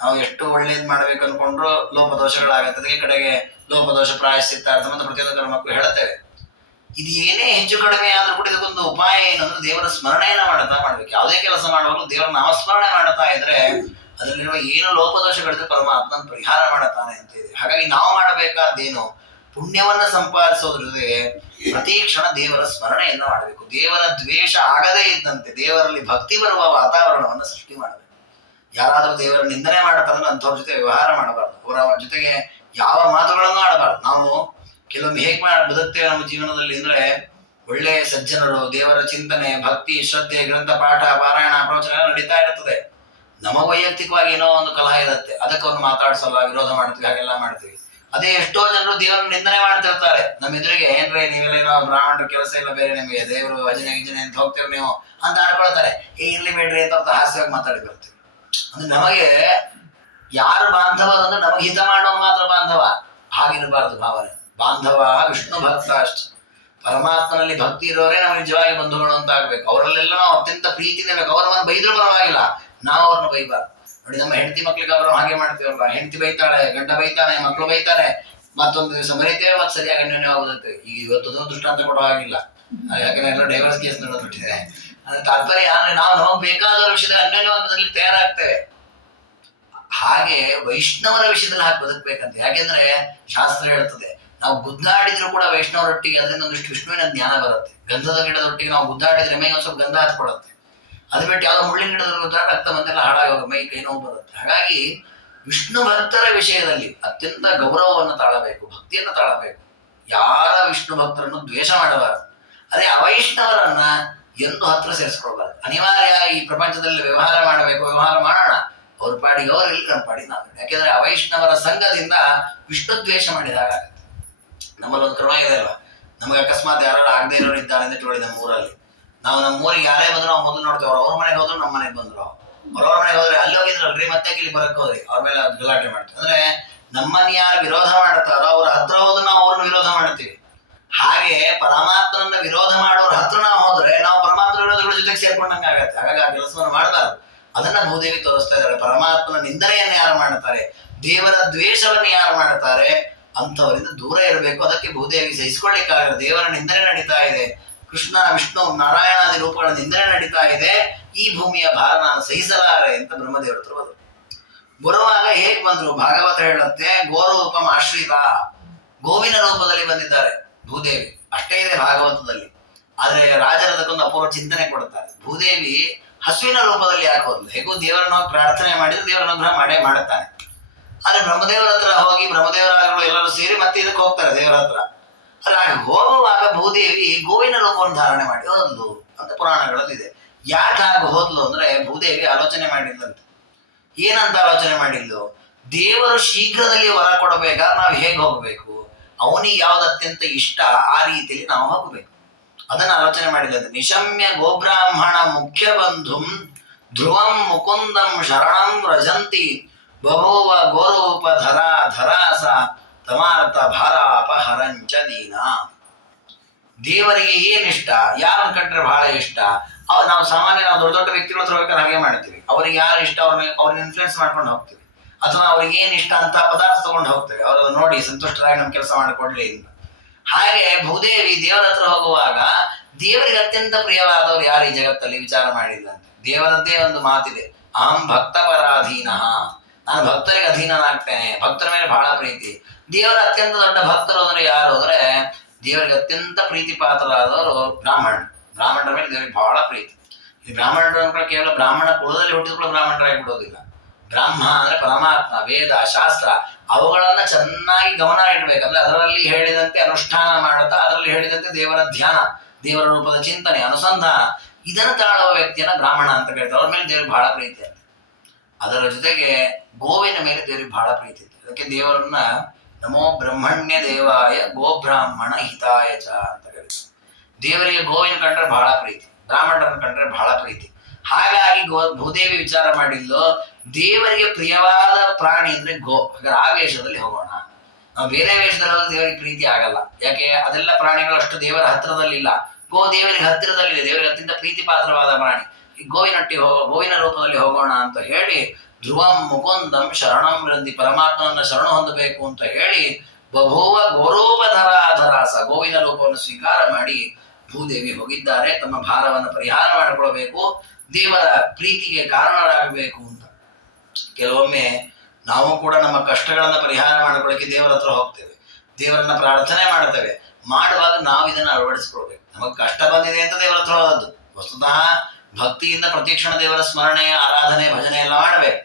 ನಾವು ಎಷ್ಟು ಒಳ್ಳೇದು ಮಾಡ್ಬೇಕು ಅನ್ಕೊಂಡ್ರು ಲೋಪದೋಷಗಳಾಗತ್ತೆ. ಅದಕ್ಕೆ ಕಡೆಗೆ ಲೋಪದೋಷ ಪ್ರಾಯಶ್ಚಿತ್ತ ಸಂಬಂಧ ಪ್ರತಿಯೊಂದು ಕರ್ಮಕ್ಕೂ ಹೇಳ್ತೇವೆ. ಇದು ಏನೇ ಹೆಚ್ಚು ಕಡಿಮೆ ಆದ್ರೂ ಕೂಡ ಇದಕ್ಕೊಂದು ಉಪಾಯ ಏನಂದ್ರೆ ದೇವರ ಸ್ಮರಣೆಯನ್ನ ಮಾಡ್ಬೇಕು. ಯಾವುದೇ ಕೆಲಸ ಮಾಡುವಾಗಲೂ ದೇವರ ನಾಮಸ್ಮರಣೆ ಮಾಡ್ತಾ ಇದ್ರೆ ಅದರಲ್ಲಿರುವ ಏನು ಲೋಪದೋಷಗಳಿದ್ರೆ ಪರಮಾತ್ಮನ ಪರಿಹಾರ ಮಾಡುತ್ತಾನೆ ಅಂತ ಇದೆ. ಹಾಗಾಗಿ ನಾವು ಮಾಡಬೇಕಾದ್ದೇನು, ಪುಣ್ಯವನ್ನ ಸಂಪಾದಿಸೋದ್ರ ಜೊತೆಗೆ ಪ್ರತಿ ಕ್ಷಣ ದೇವರ ಸ್ಮರಣೆಯನ್ನ ಮಾಡಬೇಕು. ದೇವರ ದ್ವೇಷ ಆಗದೇ ಇದ್ದಂತೆ ದೇವರಲ್ಲಿ ಭಕ್ತಿ ಬರುವ ವಾತಾವರಣವನ್ನು ಸೃಷ್ಟಿ ಮಾಡಬೇಕು. ಯಾರಾದರೂ ದೇವರ ನಿಂದನೆ ಮಾಡ್ತಾರಲ್ಲ ಅಂಥವ್ರ ಜೊತೆ ವ್ಯವಹಾರ ಮಾಡಬಾರ್ದು, ಅವರ ಜೊತೆಗೆ ಯಾವ ಮಾತುಗಳನ್ನು ಆಡಬಾರ್ದು. ನಾವು ಕೆಲವೊಮ್ಮೆ ಹೇಗೆ ಬದುಕ್ತೇವೆ ನಮ್ಮ ಜೀವನದಲ್ಲಿ ಅಂದ್ರೆ, ಒಳ್ಳೆಯ ಸಜ್ಜನರು, ದೇವರ ಚಿಂತನೆ, ಭಕ್ತಿ, ಶ್ರದ್ಧೆ, ಗ್ರಂಥ ಪಾಠ, ಪಾರಾಯಣ, ಪ್ರವಚನ ನಡೀತಾ ಇರ್ತದೆ. ನಮ್ಮ ವೈಯಕ್ತಿಕವಾಗಿ ಏನೋ ಒಂದು ಕಲಹ ಇರುತ್ತೆ, ಅದಕ್ಕೆ ಅವ್ರು ಮಾತಾಡ್ಸಲ್ಲ, ವಿರೋಧ ಮಾಡ್ತೀವಿ, ಹಾಗೆಲ್ಲ ಮಾಡ್ತೀವಿ. ಅದೇ ಎಷ್ಟೋ ಜನರು ದೇವರನ್ನು ನಿಂದನೆ ಮಾಡ್ತಿರ್ತಾರೆ ನಮ್ಮ ಎದುರಿಗೆ. ಏನ್ರಿ ನೀವೆಲ್ಲ ಬ್ರಾಹ್ಮಣರ ಕೆಲಸ ಇಲ್ಲ ಬೇರೆ, ನಿಮಗೆ ದೇವರು ಭಜನೆ ಗಿಜನೆ ಅಂತ ಹೋಗ್ತೇವೆ ನೀವು ಅಂತ ಆಡ್ಕೊಳ್ತಾರೆ. ಇರ್ಲಿ ಬೇಡ್ರಿ ಅಂತ ಹಾಸ್ಯವಾಗಿ ಮಾತಾಡಿ ಬರ್ತೀವಿ. ಅಂದ್ರೆ ನಮಗೆ ಯಾರು ಬಾಂಧವ ಅಂದ್ರೆ ನಮಗೆ ಹಿತ ಮಾಡೋನು ಮಾತ್ರ ಬಾಂಧವ, ಹಾಗಿರಬಾರ್ದು ಭಾವನೆ. ಬಾಂಧವ ವಿಷ್ಣು ಭಕ್ತ ಅಷ್ಟೇ. ಪರಮಾತ್ಮನಲ್ಲಿ ಭಕ್ತಿ ಇರೋರೇ ನಮಗೆ ನಿಜವಾಗಿ ಬಂಧುಗಳು ಅಂತ ಆಗ್ಬೇಕು. ಅವರಲ್ಲೆಲ್ಲ ನಾವು ಅತ್ಯಂತ ಪ್ರೀತಿ ಇರಬೇಕು. ಅವರನ್ನು ಬೈದ್ರು ಪರವಾಗಿಲ್ಲ, ನಾವು ಅವ್ರನ್ನ ಬೈಬಾರ್ದು. ನೋಡಿ, ನಮ್ಮ ಹೆಂಡತಿ ಮಕ್ಳಿಗೆ ಅವರು ಹಾಗೆ ಮಾಡ್ತೀವಲ್ಲ, ಹೆಂಡತಿ ಬೈತಾಳೆ, ಗಂಡ ಬೈತಾನೆ, ಮಕ್ಕಳು ಬೈತಾರೆ, ಮತ್ತೊಂದು ದಿವಸ ಮರಿತೇವೆ, ಮತ್ತೆ ಸರಿಯಾಗಿ ಅನ್ಯೋನ್ಯ ಆಗೋದಕ್ಕೆ. ಈಗ ಇವತ್ತು ದೃಷ್ಟಾಂತ ಕೊಡೋ ಹಾಗಿಲ್ಲ, ಯಾಕಂದ್ರೆ ಎಲ್ಲ ಡೈವರ್ಸ್ ಕೇಸ್ ನಡೆದ್ಬಿಟ್ಟಿದೆ. ಅದ್ರ ತಾತ್ಪರ್ಯ ಅಂದ್ರೆ ನಾವು ನಮಗೆ ಬೇಕಾದ ವಿಷಯದಲ್ಲಿ ಅನ್ಯೋನ್ಯವಾದದಲ್ಲಿ ತಯಾರಾಗ್ತೇವೆ. ಹಾಗೆ ವೈಷ್ಣವರ ವಿಷಯದಲ್ಲಿ ಹಾಕಿ ಬದುಕ್ಬೇಕಂತ. ಯಾಕೆಂದ್ರೆ ಶಾಸ್ತ್ರ ಹೇಳ್ತದೆ, ನಾವು ಗುದ್ದಾಡಿದ್ರು ಕೂಡ ವೈಷ್ಣವರೊಟ್ಟಿಗೆ ಅದರಿಂದ ಒಂದಿಷ್ಟು ವಿಷ್ಣುವಿನ ಜ್ಞಾನ ಬರುತ್ತೆ. ಗಂಧದ ಗಿಡದೊಟ್ಟಿಗೆ ನಾವು ಗುದ್ದಾಡಿದ್ರೆ ಮೈ ಒಂದ್ ಸ್ವಲ್ಪ ಗಂಧ ಹತ್ಕೊಡುತ್ತೆ. ಅದು ಬಿಟ್ಟು ಯಾವ್ದೋ ಮುಳ್ಳಿನ ಗಿಡದಲ್ಲಿ ಗುದ್ದಾಡ ರಕ್ತ ಬಂದೆಲ್ಲ ಹಾಳಾಗೋಗ ಮೈ ಕೈ ನೋವು ಬರುತ್ತೆ. ಹಾಗಾಗಿ ವಿಷ್ಣು ಭಕ್ತರ ವಿಷಯದಲ್ಲಿ ಅತ್ಯಂತ ಗೌರವವನ್ನು ತಾಳಬೇಕು, ಭಕ್ತಿಯನ್ನು ತಾಳಬೇಕು. ಯಾರ ವಿಷ್ಣು ಭಕ್ತರನ್ನು ದ್ವೇಷ ಮಾಡಬಾರದು. ಅದೇ ಅವೈಷ್ಣವರನ್ನ ಎಂದು ಹತ್ರ ಸೇರಿಸ್ಕೊಳ್ಬಾರ್ದು. ಅನಿವಾರ್ಯ ಈ ಪ್ರಪಂಚದಲ್ಲಿ ವ್ಯವಹಾರ ಮಾಡಬೇಕು, ವ್ಯವಹಾರ ಮಾಡೋಣ, ಅವ್ರ ಪಾಡಿಗೆ ಅವರಲ್ಲಿ ನಮ್ಮ ಪಾಡಿಗೆ ನಾವು. ಯಾಕೆಂದ್ರೆ ಅವೈಷ್ಣವರ ಸಂಘದಿಂದ ವಿಷ್ಣು ದ್ವೇಷ ಮಾಡಿದಾಗ ನಮ್ಮಲ್ಲಿ ಒಂದು ಕ್ರಮ ಇದೆ ಅಲ್ವಾ. ನಮಗೆ ಅಕಸ್ಮಾತ್ ಯಾರು ಆಗದೆ ಇರೋರು ಇದ್ದಾರೆ ಅಂತ ಇಟ್ಕೊಳ್ಳಿ, ನಮ್ಮ ಊರಲ್ಲಿ ನಮ್ಮ ಊರಿಗೆ ಯಾರೇ ಬಂದ್ರು ನಾವು ಮೊದಲು ನೋಡ್ತೇವೆ. ಅವ್ರ ಮನೆಗೆ ಹೋದ್ರು ನಮ್ಮ ಮನೆಗೆ ಬಂದ್ರು, ಅವ್ರವ್ರ ಮನೆಗೆ ಹೋದ್ರೆ ಅಲ್ಲಿ ಹೋಗಿದ್ರಲ್ರಿ ಮತ್ತೆ ಇಲ್ಲಿ ಬರಕ್ ಹೋದ್ರಿ, ಅವ್ರ ಮೇಲೆ ಗಲಾಟೆ ಮಾಡ್ತೀವಿ. ಅಂದ್ರೆ ನಮ್ಮನ್ನ ಯಾರು ವಿರೋಧ ಮಾಡ್ತಾರೋ ಅವ್ರ ಹತ್ರ ಹೋದ್ರು ನಾವು ಅವ್ರನ್ನ ವಿರೋಧ ಮಾಡ್ತೀವಿ. ಹಾಗೆ ಪರಮಾತ್ಮನನ್ನ ವಿರೋಧ ಮಾಡೋರ ಹತ್ರ ನಾವು ಹೋದ್ರೆ ನಾವು ಪರಮಾತ್ಮ ವಿರೋಧಗಳ ಜೊತೆಗೆ ಸೇರ್ಕೊಂಡಂಗೆ ಆಗತ್ತೆ. ಹಾಗಾಗಿ ಆ ಕೆಲಸವನ್ನು ಮಾಡಬಾರ್ದು. ಅದನ್ನ ಭೂದೇವಿ ತೋರಿಸ್ತಾ ಇದ್ದಾಳೆ. ಪರಮಾತ್ಮನ ನಿಂದನೆಯನ್ನು ಯಾರು ಮಾಡ್ತಾರೆ, ದೇವರ ದ್ವೇಷವನ್ನು ಯಾರು ಮಾಡ್ತಾರೆ ಅಂಥವರಿಂದ ದೂರ ಇರಬೇಕು. ಅದಕ್ಕೆ ಭೂದೇವಿ ಸಹಿಸಿಕೊಳ್ಳಿಕ್ಕಾಗಲ್ಲ. ದೇವರ ನಿಂದನೆ ನಡೀತಾ ಇದೆ, ಕೃಷ್ಣ ವಿಷ್ಣು ನಾರಾಯಣಾದಿ ರೂಪಗಳ ನಿಂದನೆ ನಡೀತಾ ಇದೆ, ಈ ಭೂಮಿಯ ಭಾರ ನಾನು ಸಹಿಸಲಾರೆ ಅಂತ ಬ್ರಹ್ಮದೇವರ ಹತ್ರ ಬಂದರು. ಬರುವಾಗ ಹೇಗೆ ಬಂದ್ರು ಭಾಗವತ ಹೇಳುತ್ತೆ, ಗೋರೂಪಂ ಆಶ್ರಿತ, ಗೋವಿನ ರೂಪದಲ್ಲಿ ಬಂದಿದ್ದಾರೆ ಭೂದೇವಿ. ಅಷ್ಟೇ ಇದೆ ಭಾಗವತದಲ್ಲಿ. ಆದ್ರೆ ರಾಜರದಕ್ಕೊಂದು ಅಪೂರ್ವ ಚಿಂತನೆ ಕೊಡುತ್ತಾರೆ. ಭೂದೇವಿ ಹಸುವಿನ ರೂಪದಲ್ಲಿ ಯಾಕೆ ಹೋದ್ಲು? ಹೇಗೂ ದೇವರನ್ನ ಪ್ರಾರ್ಥನೆ ಮಾಡಿದ್ರೆ ದೇವರ ಅನುಗ್ರಹ ಮಾಡೇ ಮಾಡುತ್ತಾನೆ. ಆದ್ರೆ ಬ್ರಹ್ಮದೇವರ ಹತ್ರ ಹೋಗಿ ಬ್ರಹ್ಮದೇವರಾಗಲು ಎಲ್ಲರೂ ಸೇರಿ ಮತ್ತೆ ಇದಕ್ಕೆ ಹೋಗ್ತಾರೆ ದೇವರ ಹತ್ರ. ಅಲ್ಲ, ಹೋಗುವಾಗ ಭೂದೇವಿ ಗೋವಿನ ರೂಪವನ್ನು ಧಾರಣೆ ಮಾಡಿ ಹೋದ್ಲು ಅಂತ ಪುರಾಣಗಳಲ್ಲಿದೆ. ಯಾಕೆ ಹಾಗೆ ಹೋದ್ಲು ಅಂದ್ರೆ ಭೂದೇವಿ ಆಲೋಚನೆ ಮಾಡಿದ್ದಂತೆ. ಏನಂತ ಆಲೋಚನೆ ಮಾಡಿದ್ಲು? ದೇವರು ಶೀಘ್ರದಲ್ಲಿ ವರ ಕೊಡಬೇಕಾದ್ರೆ ನಾವು ಹೇಗೆ ಹೋಗ್ಬೇಕು, ಅವನಿಗೆ ಯಾವ್ದು ಅತ್ಯಂತ ಇಷ್ಟ ಆ ರೀತಿಯಲ್ಲಿ ನಾವು ಹೋಗ್ಬೇಕು. ಅದನ್ನ ಆಲೋಚನೆ ಮಾಡಿದಂತೆ. ನಿಶಮ್ಯ ಗೋಬ್ರಾಹ್ಮಣ ಮುಖ್ಯ ಬಂಧುಂ ಧ್ರುವಂ ಮುಕುಂದಂ ಶರಣಂ ವ್ರಜಂತಿ ಬಭೂವ ಗೋರೂಪ ಧರಾ ಧರಾಸ ತಮಾರ್ಥ ಭಾರಾಪಹರಂಚ ದೀನ. ದೇವರಿಗೆ ಏನಿಷ್ಟ, ಯಾರನ್ನ ಕಂಡ್ರೆ ಬಹಳ ಇಷ್ಟ, ನಾವು ಸಾಮಾನ್ಯ ನಾವು ದೊಡ್ಡ ದೊಡ್ಡ ವ್ಯಕ್ತಿಗಳ ಹತ್ರ ಬೇಕಾದ್ರೆ ಹಾಗೆ ಮಾಡ್ತೀವಿ. ಅವ್ರಿಗೆ ಯಾರು ಇಷ್ಟ ಅವ್ರನ್ನ ಇನ್ಫ್ಲೂಯೆನ್ಸ್ ಮಾಡ್ಕೊಂಡು ಹೋಗ್ತೀವಿ, ಅಥವಾ ಅವ್ರಿಗೆ ಏನ್ ಇಷ್ಟ ಅಂತ ಪದಾರ್ಥ ತಗೊಂಡು ಹೋಗ್ತೇವೆ, ಅವ್ರನ್ನ ನೋಡಿ ಸಂತುಷ್ಟರಾಗಿ ನಮ್ ಕೆಲಸ ಮಾಡಿಕೊಡ್ಲಿ ಅಂತ. ಹಾಗೆ ಭೂದೇವಿ ದೇವರ ಹತ್ರ ಹೋಗುವಾಗ ದೇವರಿಗೆ ಅತ್ಯಂತ ಪ್ರಿಯವಾದವ್ರು ಯಾರು ಈ ಜಗತ್ತಲ್ಲಿ ವಿಚಾರ ಮಾಡಿಲ್ಲಂತೆ. ದೇವರದ್ದೇ ಒಂದು ಮಾತಿದೆ, ಅಹಂ ಭಕ್ತ ಪರಾಧೀನ, ನಾನು ಭಕ್ತರಿಗೆ ಅಧೀನನಾಗ್ತೇನೆ, ಭಕ್ತರ ಮೇಲೆ ಬಹಳ ಪ್ರೀತಿ. ದೇವರ ಅತ್ಯಂತ ದೊಡ್ಡ ಭಕ್ತರು ಅಂದ್ರೆ ಯಾರು ಅಂದ್ರೆ ದೇವರಿಗೆ ಅತ್ಯಂತ ಪ್ರೀತಿ ಪಾತ್ರರಾದವರು ಬ್ರಾಹ್ಮಣರ ಮೇಲೆ ದೇವರಿಗೆ ಬಹಳ ಪ್ರೀತಿ. ಈ ಬ್ರಾಹ್ಮಣರು ಕೇವಲ ಬ್ರಾಹ್ಮಣ ಕುಲದಲ್ಲಿ ಹುಟ್ಟಿದ್ರು ಬ್ರಾಹ್ಮಣರಾಗಿ ಬಿಡೋದಿಲ್ಲ. ಬ್ರಾಹ್ಮ ಅಂದ್ರೆ ಪರಮಾತ್ಮ, ವೇದ, ಶಾಸ್ತ್ರ ಅವುಗಳನ್ನ ಚೆನ್ನಾಗಿ ಗಮನ ಇಡಬೇಕಂದ್ರೆ ಅದರಲ್ಲಿ ಹೇಳಿದಂತೆ ಅನುಷ್ಠಾನ ಮಾಡುತ್ತಾ, ಅದರಲ್ಲಿ ಹೇಳಿದಂತೆ ದೇವರ ಧ್ಯಾನ, ದೇವರ ರೂಪದ ಚಿಂತನೆ, ಅನುಸಂಧಾನ, ಇದನ್ನು ತಾಳುವ ವ್ಯಕ್ತಿಯನ್ನ ಬ್ರಾಹ್ಮಣ ಅಂತ ಕರೀತಾರೆ. ಅವ್ರ ಮೇಲೆ ದೇವರಿಗೆ ಬಹಳ ಪ್ರೀತಿ ಅಂತ. ಅದರ ಜೊತೆಗೆ ಗೋವಿನ ಮೇಲೆ ದೇವರಿಗೆ ಬಹಳ ಪ್ರೀತಿ ಇತ್ತು. ಅದಕ್ಕೆ ದೇವರನ್ನ ನಮೋ ಬ್ರಹ್ಮಣ್ಯ ದೇವಾಯ ಗೋಬ್ರಾಹ್ಮಣ ಹಿತಾಯ ಚ ಅಂತ ಕರೀತಾರೆ. ದೇವರಿಗೆ ಗೋವಿನ ಕಂಡ್ರೆ ಬಹಳ ಪ್ರೀತಿ, ಬ್ರಾಹ್ಮಣರನ್ನು ಕಂಡ್ರೆ ಬಹಳ ಪ್ರೀತಿ. ಹಾಗಾಗಿ ಭೂದೇವಿ ವಿಚಾರ ಮಾಡಿದ್ಲು, ದೇವರಿಗೆ ಪ್ರಿಯವಾದ ಪ್ರಾಣಿ ಅಂದ್ರೆ ಗೋ. ಹಾಗಾದ್ರೆ ಆ ವೇಷದಲ್ಲಿ ಹೋಗೋಣ. ನಾವು ಬೇರೆ ವೇಷದಲ್ಲಿ ಹೋದ್ರೆ ದೇವರಿಗೆ ಪ್ರೀತಿ ಆಗಲ್ಲ. ಯಾಕೆ? ಅದೆಲ್ಲ ಪ್ರಾಣಿಗಳಷ್ಟು ದೇವರ ಹತ್ತಿರದಲ್ಲಿಲ್ಲ. ಗೋ ದೇವರಿಗೆ ಹತ್ತಿರದಲ್ಲಿದೆ, ದೇವರಿಗೆ ಅತ್ಯಂತ ಪ್ರೀತಿ ಪಾತ್ರವಾದ ಪ್ರಾಣಿ. ಈ ಗೋವಿನ ರೂಪದಲ್ಲಿ ಹೋಗೋಣ ಅಂತ ಹೇಳಿ ಧ್ರುವಂ ಮುಕುಂದಂ ಶರಣಂ ವೃಂದಿ, ಪರಮಾತ್ಮನನ್ನ ಶರಣ ಹೊಂದಬೇಕು ಅಂತ ಹೇಳಿ ಬಭೂವ ಗೋರೂಪಧರಾಧರಾಸ, ಗೋವಿನ ರೂಪವನ್ನು ಸ್ವೀಕಾರ ಮಾಡಿ ಭೂದೇವಿ ಹೋಗಿದ್ದಾರೆ. ತಮ್ಮ ಭಾರವನ್ನು ಪರಿಹಾರ ಮಾಡಿಕೊಳ್ಬೇಕು, ದೇವರ ಪ್ರೀತಿಗೆ ಕಾರಣರಾಗಬೇಕು ಅಂತ. ಕೆಲವೊಮ್ಮೆ ನಾವು ಕೂಡ ನಮ್ಮ ಕಷ್ಟಗಳನ್ನ ಪರಿಹಾರ ಮಾಡಿಕೊಳ್ಳಿಕ್ಕೆ ದೇವರ ಹತ್ರ ಹೋಗ್ತೇವೆ. ದೇವರನ್ನ ಪ್ರಾರ್ಥನೆ ಮಾಡ್ತೇವೆ. ಮಾಡುವಾಗ ನಾವು ಇದನ್ನು ಅಳವಡಿಸ್ಕೊಳ್ಬೇಕು. ನಮಗೆ ಕಷ್ಟ ಬಂದಿದೆ ಅಂತ ದೇವರ ಹತ್ರ ಹೋದದ್ದು. ವಸ್ತುತಃ ಭಕ್ತಿಯಿಂದ ಪ್ರತಿಕ್ಷಣ ದೇವರ ಸ್ಮರಣೆ, ಆರಾಧನೆ, ಭಜನೆ ಎಲ್ಲ ಮಾಡಬೇಕು.